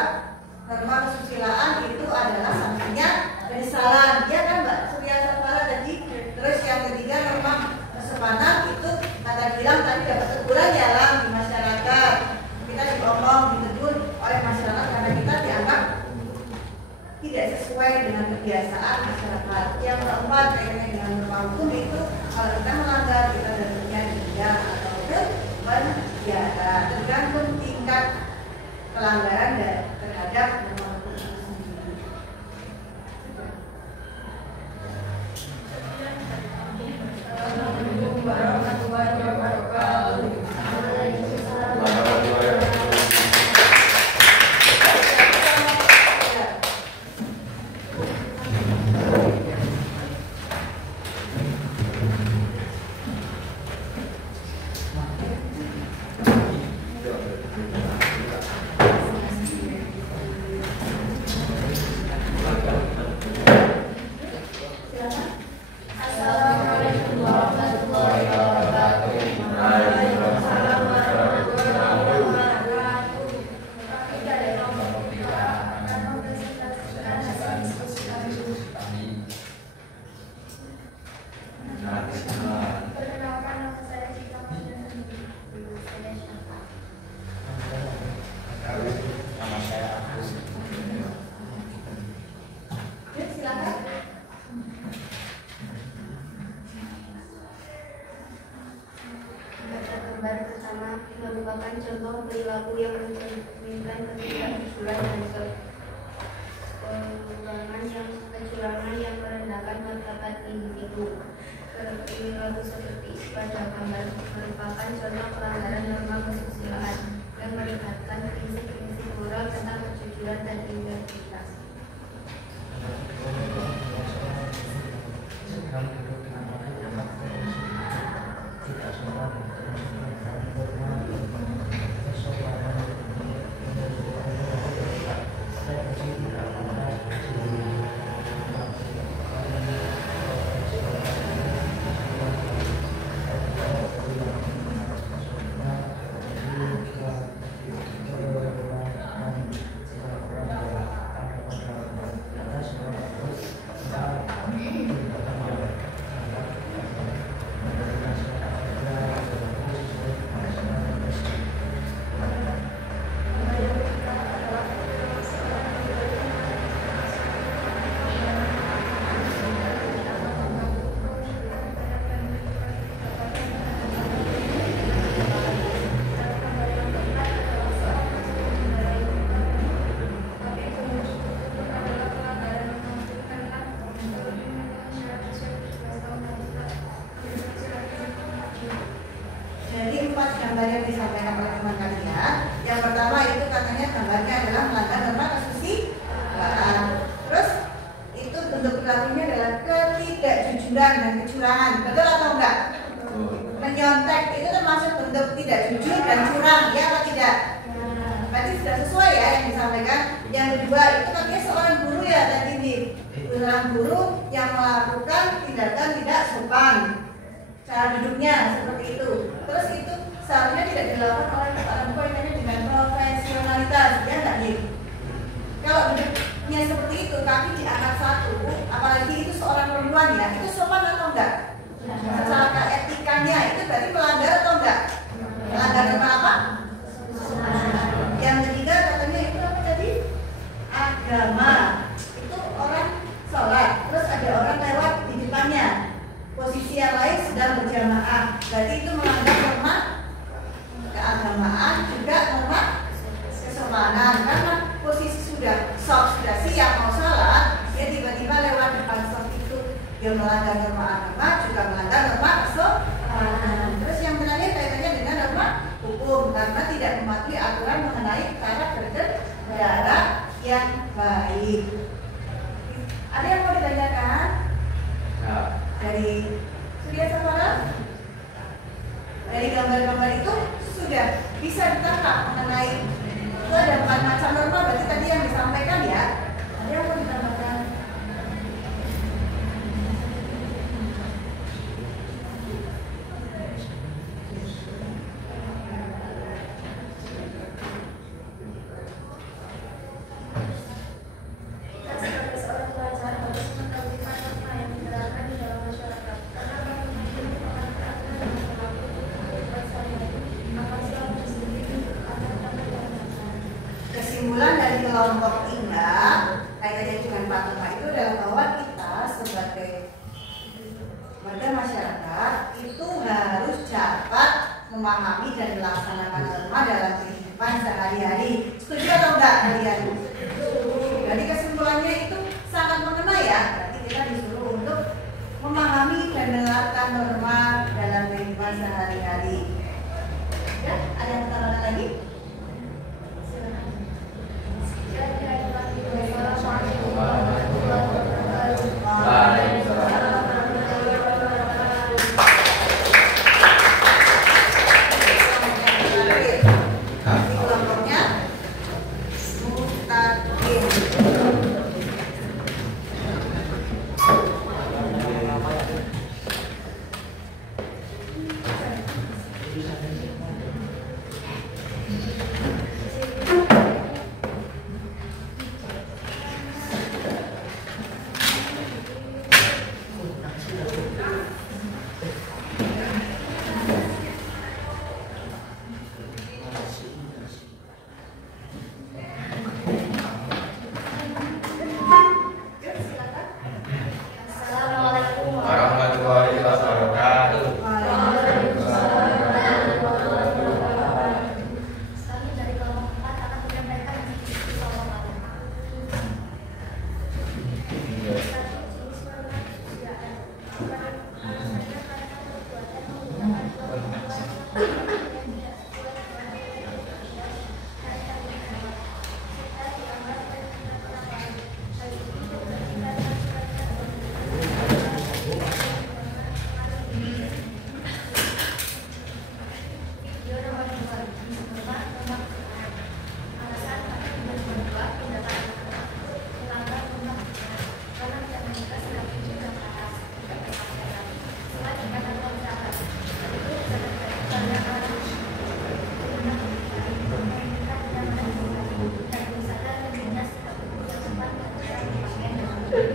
norma kesusilaan itu adalah sanksinya penyesalan, ya kan Mbak Surya Safara tadi. Terus yang ketiga norma kesopanan itu kata bilang tadi dapat teguran ya lang di masyarakat. Kita diomong, ditegur oleh masyarakat karena kita dianggap tidak sesuai dengan kebiasaan masyarakat. Yang keempat kaitannya dengan norma hukum itu kalau kita melanggar kita dapatnya denda ataupun penjara, tergantung tingkat pelanggaran terhadap norma hukum itu sendiri. Assalamualaikum warahmatullahi wabarakatuh. Gambar pertama merupakan contoh perilaku yang mencerminkan ketidakjujuran dan kecurangan yang merendahkan martabat individu. Perilaku seperti pada gambar merupakan contoh pelanggaran norma kesusilaan yang melibatkan prinsip-prinsip moral tentang kejujuran dan integritas. Gambar yang disampaikan oleh teman kalian, yang pertama itu katanya gambarnya adalah melanggar norma kesusilaan. Terus itu bentuk perilakunya adalah ketidakjujuran dan kecurangan, betul atau enggak? Menyontek itu termasuk bentuk tidak jujur dan curang, ya atau tidak? Berarti sudah sesuai ya yang disampaikan. Yang kedua itu katanya seorang guru ya tadi nih, seorang guru yang melakukan tindakan tidak sopan, cara duduknya seperti itu. Terus itu seharusnya tidak dilakukan oleh seorang guru dengan profesionalitas, ya enggak nih? Kalau duduknya seperti itu, kaki diangkat satu, apalagi itu seorang perempuan ya, itu sopan atau enggak? Secara etikanya itu berarti melanggar atau enggak? Melanggar norma apa? Yang ketiga katanya itu apa tadi? Agama. Itu orang sholat, terus ada orang lewat di depannya. Posisi Dia melanggar norma agama, juga melanggar norma kesopanan. Terus yang terakhir kaitannya dengan norma hukum karena tidak mematuhi aturan mengenai cara bernegara yang baik. Ada yang mau ditanyakan? Ya. Dari Surya Saudara? Dari gambar-gambar itu sudah bisa ditangkap mengenai itu ada 4 macam norma, berarti tadi yang disampaikan ya. Ada yang mau ditambahkan? Kita sebagai seorang pelajar harus mengetahui norma yang diterapkan di dalam masyarakat karena norma itu merupakan peraturan yang berlaku untuk kehidupan sehari-hari akan selalu disediakan agar dapat dilaksanakan. Kesimpulan dari kelompok indah kaitannya dengan Pak Norma itu adalah bahwa kita sebagai warga masyarakat itu harus dapat memahami dan melaksanakan norma dalam kehidupan sehari-hari. Setuju atau enggak kalian? Jadi kesimpulannya itu sangat mengena ya. Berarti kita disuruh untuk memahami dan menerapkan norma dalam kehidupan sehari-hari. Ya, ada yang tambahkan lagi? Kelompoknya mutakin. Assalamualaikum Warahmatullahi wabarakatuh. Kami dari kelompok 4 akan menyampaikan visi kelompok lain. Satu, jenis norma kesusiaan. Alasannya karena perbuatan menggunakan norma yang tidak sesuai dengan syariat agama. Serta dianggap bertentangan lain. Hal ini berarti karena video nomor 2, jenis norma kesusiaan. Alasan karena video nomor 2 tindakan melanggar norma kesusiaan karena tidak menyukai sikap jujur dan paras. Selain tindakan pelanggaran, itu bisa terjadi karena orang menunjukkan dan misalkan tentunya sikap jujur yang tepat dan cara memakai.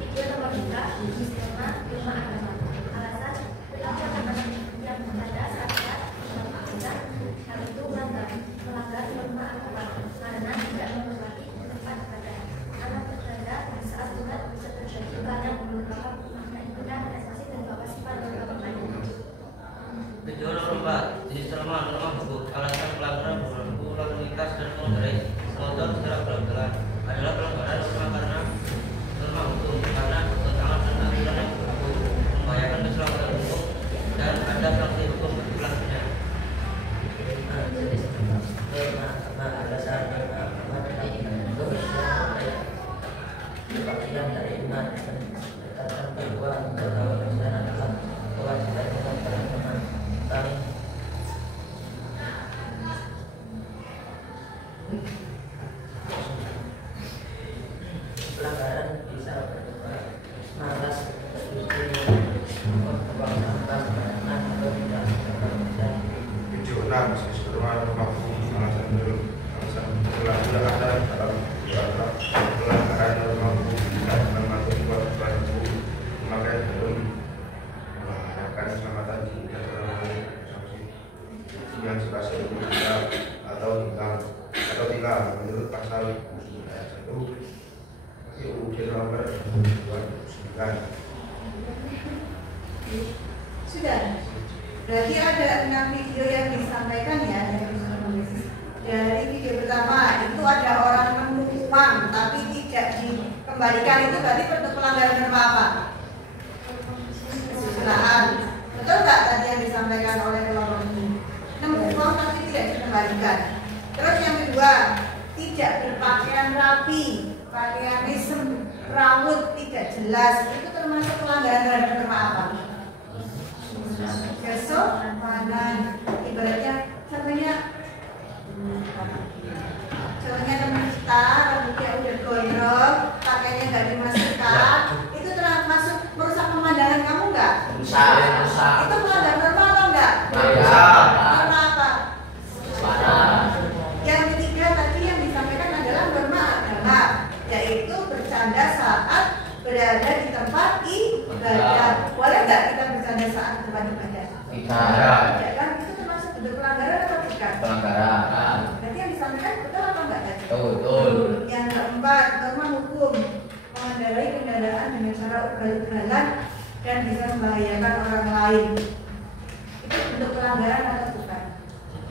Video nomor 3, jenis norma agama. Alasan perilaku anak yang berada saat hal itu melanggar norma agama karena tidak menghormati tempat ibadah. Anak bercanda saat Tuhan bisa terjadi karena belum paham makna ibadah dan asasi dan bahwa sifat agama lain. Video nomor 4, jenis norma hukum. Alasan pelanggaran berlaku lalu lintas dan mengendarai motor secara berjalan adalah pelanggaran norma karena norma hukum karena bertentangan dengan aturan yang berlaku, membahayakan keselamatan umum dan ada sanksi hukum bagi pelakunya. Jenis norma agama alasan norma agama dalam bentuk kepastian dari iman dan menekankan bahwa memberitahu Islam adalah kewajiban dalam beragama saling pelanggaran bisa berupa malas, kesulitan, membuang sampah, sembarangan atau tidak dan Video 6, jenis norma hukum. Alasan berlaku ada dalam pelanggaran norma hukum dan mematuhi kewajiban hukum memakai helm, membahayakan keselamatan diri dan orang lain, sanksi yang spasial meninggal atau tinggal menurut pasal 1 UUD nomor 29. Sudah. Berarti ada 6 video yang disampaikan ya dari video pertama itu ada orang nemu uang tapi tidak dikembalikan, itu berarti bentuk pelanggaran norma apa? tidak dikembalikan. Terus yang kedua, tidak berpakaian rapi, pakaiannya semrawut, tidak jelas, itu termasuk pelanggaran terhadap norma apa? Kesopanan. Ibaratnya contohnya teman kita rambutnya udah gondrong, pakaiannya nggak dimasukkan, itu termasuk merusak pemandangan kamu nggak? Rusak. Itu melanggar norma atau enggak? Norma apa? Yang ketiga tadi yang disampaikan adalah norma agama, yaitu bercanda saat berada di tempat ibadah. Boleh nggak kita bercanda saat di tempat ibadah? Tidak kan? Itu termasuk bentuk pelanggaran atau bukan? Pelanggaran. Berarti yang disampaikan betul atau enggak tadi? Betul. Yang keempat, norma hukum mengendarai kendaraan dengan cara ugal-ugalan dan bisa membahayakan orang lain. Itu bentuk pelanggaran atau bukan?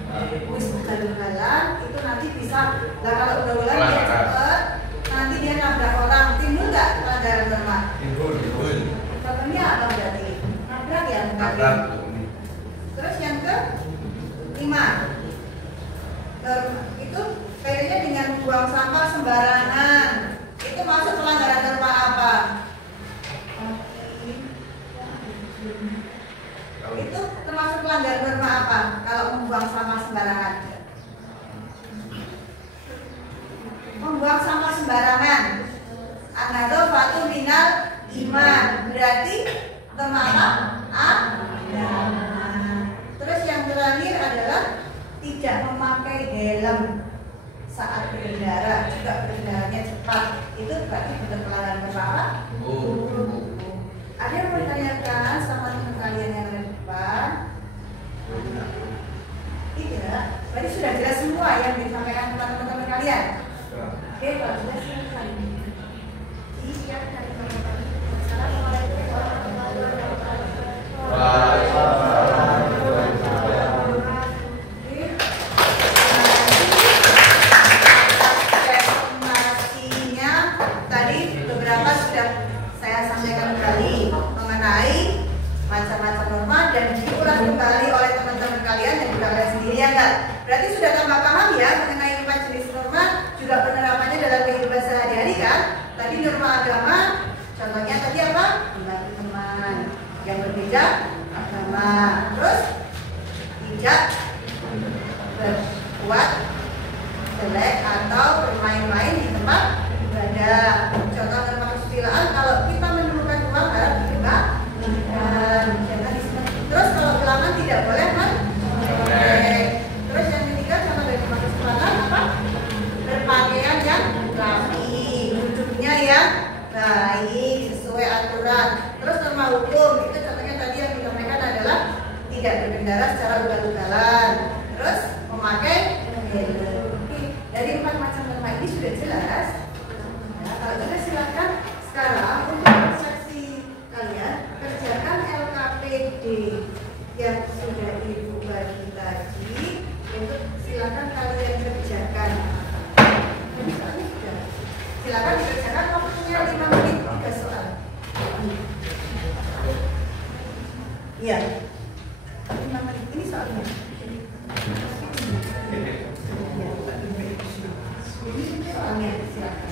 Ugal-ugalan itu nanti bisa, lah kalau ugal-ugalan dia cepet, nanti dia nabrak orang, timbul nggak pelanggaran norma? Timbul. Contohnya apa berarti? Nabrak ya? Nabrak. Terus yang ke-5, itu kaitannya dengan membuang sampah sembarangan. Itu masuk pelanggaran norma apa? Itu termasuk pelanggaran norma apa? Kalau membuang sampah sembarangan. Membuang sampah sembarangan. An-nadhafatu minal iman. Berarti norma apa? Agama. Terus yang terakhir adalah tidak memakai helm saat berkendara, juga berkendaranya cepat. Itu berarti bentuk pelanggaran norma apa? Ada yang bertanyakan sama teman kalian yang ada di depan? Tidak. Berarti sudah jelas semua yang disampaikan kepada teman-teman kalian. Oke, kalau sudah silakan. Siap dari teman-teman. Assalamualaikum warahmatullahi wabarakatuh. Presentasinya tadi beberapa sudah saya sampaikan kembali mengenai macam-macam norma dan diulas kembali oleh teman-teman kalian dan juga kalian sendiri ya enggak? Berarti sudah tambah paham ya mengenai 5 jenis norma juga penerapannya dalam kehidupan sehari-hari kan? Tadi norma agama, contohnya tadi apa? Membantu teman. Yang berbeda agama. Terus tidak berbuat jelek atau bermain-main di tempat ibadah. Contoh norma kesusilaan, kalau kita menemukan uang harap dikembalikan. Terus kalau ulangan tidak boleh mencolek. Terus yang ketiga contoh dari norma kesusilaan apa? Berpakaian yang rapi, duduknya yang baik sesuai aturan. Terus norma hukum itu contohnya tadi yang disampaikan adalah tidak berkendara secara ugal-ugalan. Terus memakai helm. Dari 4 macam norma ini sudah jelas. Nah, kalau jelas silakan sekarang untuk persepsi kalian kerjakan LKPD yang sudah ibu bagi tadi. Itu silakan kalian kerjakan. Ini soalnya sudah. Silakan dikerjakan waktunya 5 menit 3 soal. Iya. 5 menit ini soalnya. Soalnya silakan.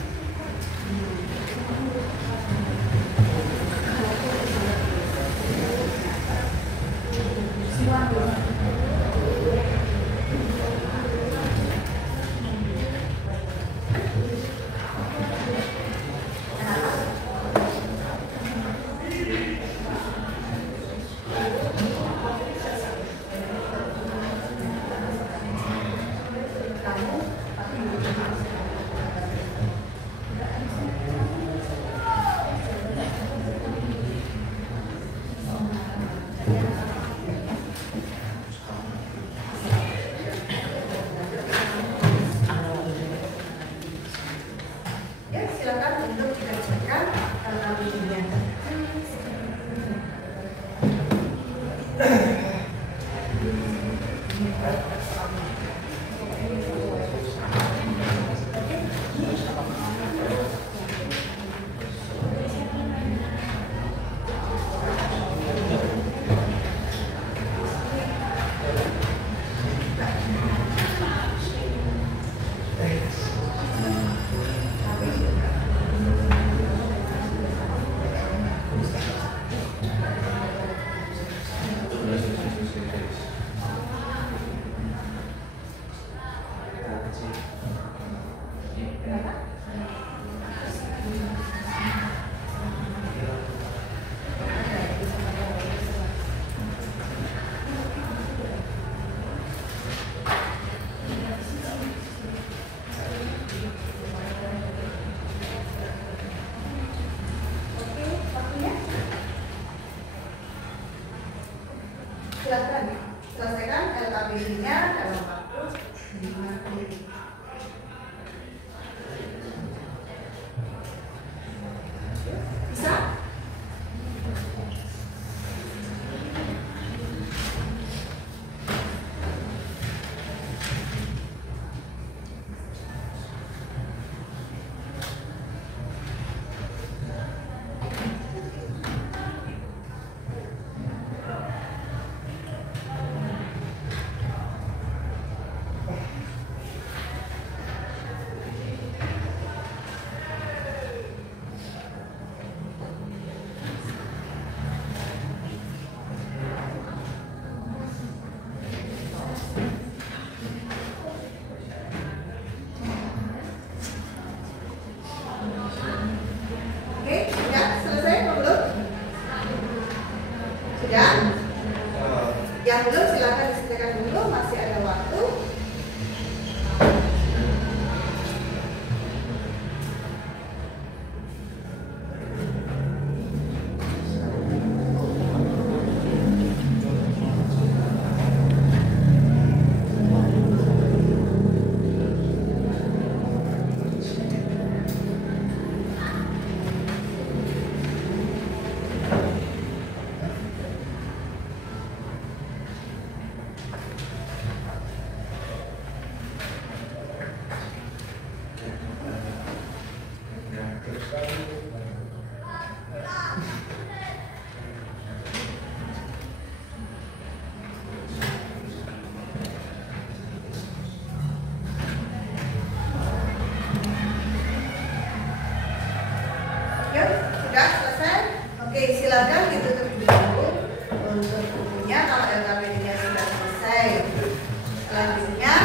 Selanjutnya,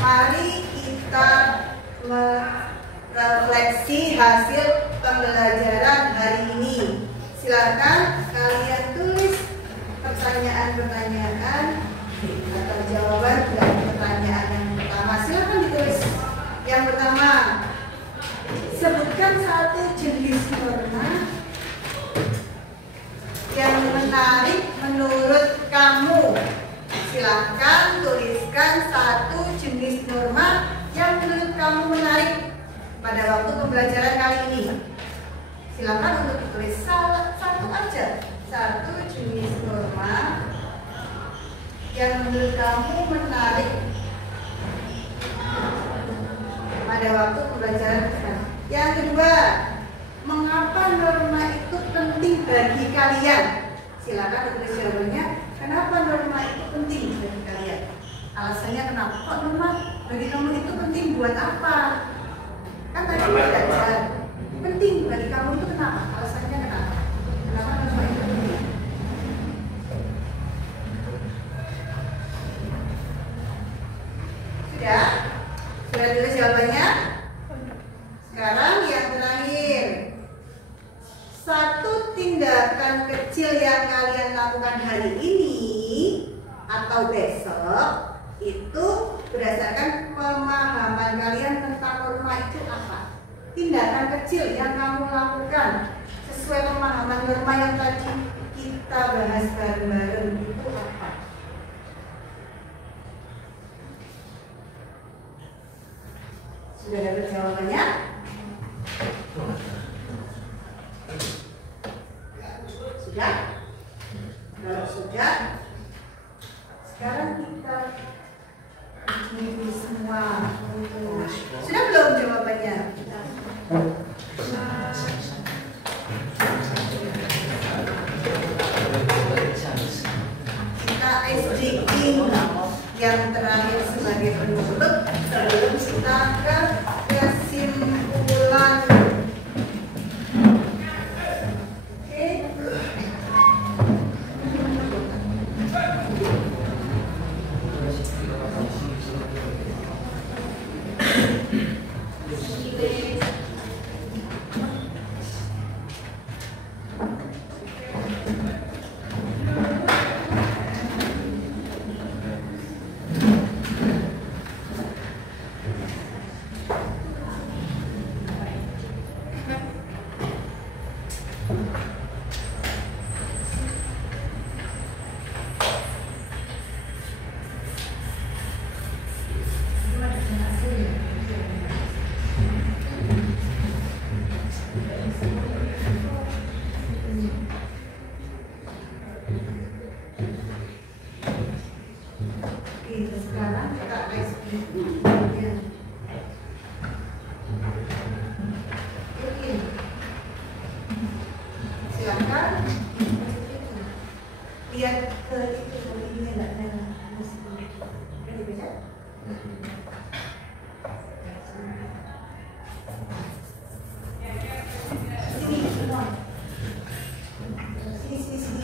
mari kita merefleksi hasil pembelajaran hari ini. Silakan kalian tulis pertanyaan-pertanyaan atau jawaban dari pertanyaan yang pertama. Silakan ditulis. Yang pertama, sebutkan satu jenis norma yang menarik menurut kamu. Silakan tuliskan satu jenis norma yang menurut kamu menarik pada waktu pembelajaran kali ini. Silakan untuk ditulis satu aja, satu jenis norma yang menurut kamu menarik pada waktu pembelajaran sekarang. Yang kedua, mengapa norma itu penting bagi kalian? Silakan ditulis jawabannya. Kenapa norma itu penting bagi kalian? Alasannya kenapa? Kok norma bagi kamu itu penting buat apa? Kan tadi belajar. Penting bagi kamu itu kenapa? Alasannya kenapa? Kenapa norma itu penting? Sudah? Sudah tulis jawabannya? Sekarang yang terakhir, satu tindakan kecil yang kalian lakukan hari ini atau besok itu berdasarkan pemahaman kalian tentang norma itu apa? Tindakan kecil yang kamu lakukan sesuai pemahaman norma yang tadi kita bahas bareng-bareng itu apa? Sudah dapat jawabannya? Sudah? Kalau sudah, sekarang kita ini semua. Sudah belum jawabannya? Kita SDing yang terakhir sebagai penutup sebelum kita ke kesimpulan. Sekarang kita silakan lihat ke itu ini enggak ada dibaca. Sini semua. Sini.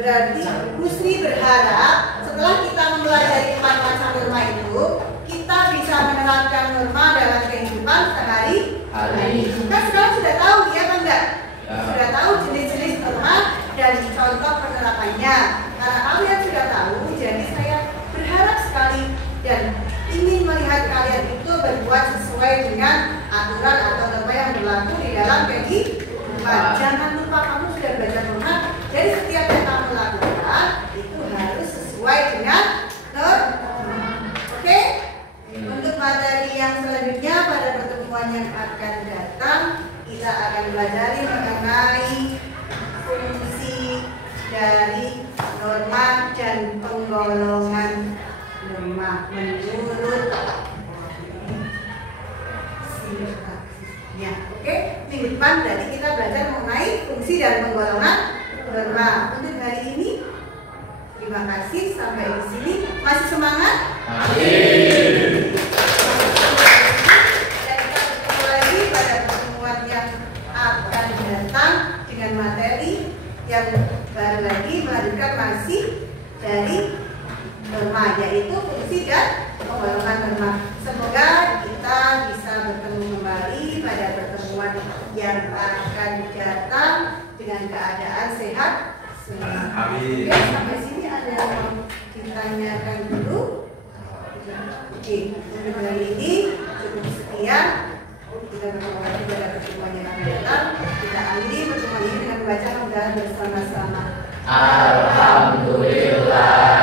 Berarti Husni berharap setelah kita mempelajari 4 macam norma itu, kita bisa menerapkan norma dalam kehidupan sehari-hari. Kan sekarang sudah tahu ya kan enggak? Sudah tahu jenis-jenis norma dan contoh penerapannya. Karena kalian sudah tahu, jadi saya berharap sekali dan ingin melihat kalian itu berbuat sesuai dengan aturan atau norma yang berlaku di dalam kehidupan. Jangan lupa kamu sudah belajar norma, jadi setiap yang kamu lakukan itu harus sesuai dengan norma. Oke? Untuk materi yang selanjutnya pada pertemuan yang akan datang, kita akan belajar mengenai fungsi dari norma dan penggolongan norma menurut sintaksisnya. Oke, minggu depan jadi kita belajar mengenai fungsi dan penggolongan norma. Untuk hari ini, terima kasih sampai di sini. Masih semangat? Masih. Dan kita bertemu lagi pada pertemuan yang akan datang dengan materi yang baru lagi, melanjutkan masih dari norma, yaitu fungsi dan penggolongan norma. Semoga kita bisa bertemu kembali pada pertemuan yang akan datang dengan keadaan sehat semua. Amin. Oke, sampai sini ada yang mau ditanyakan dulu? Oke, untuk hari ini cukup sekian. Kita bertemu lagi pada pertemuan yang akan datang. Kita akhiri pertemuan ini dengan membaca hamdalah bersama-sama. Alhamdulillah.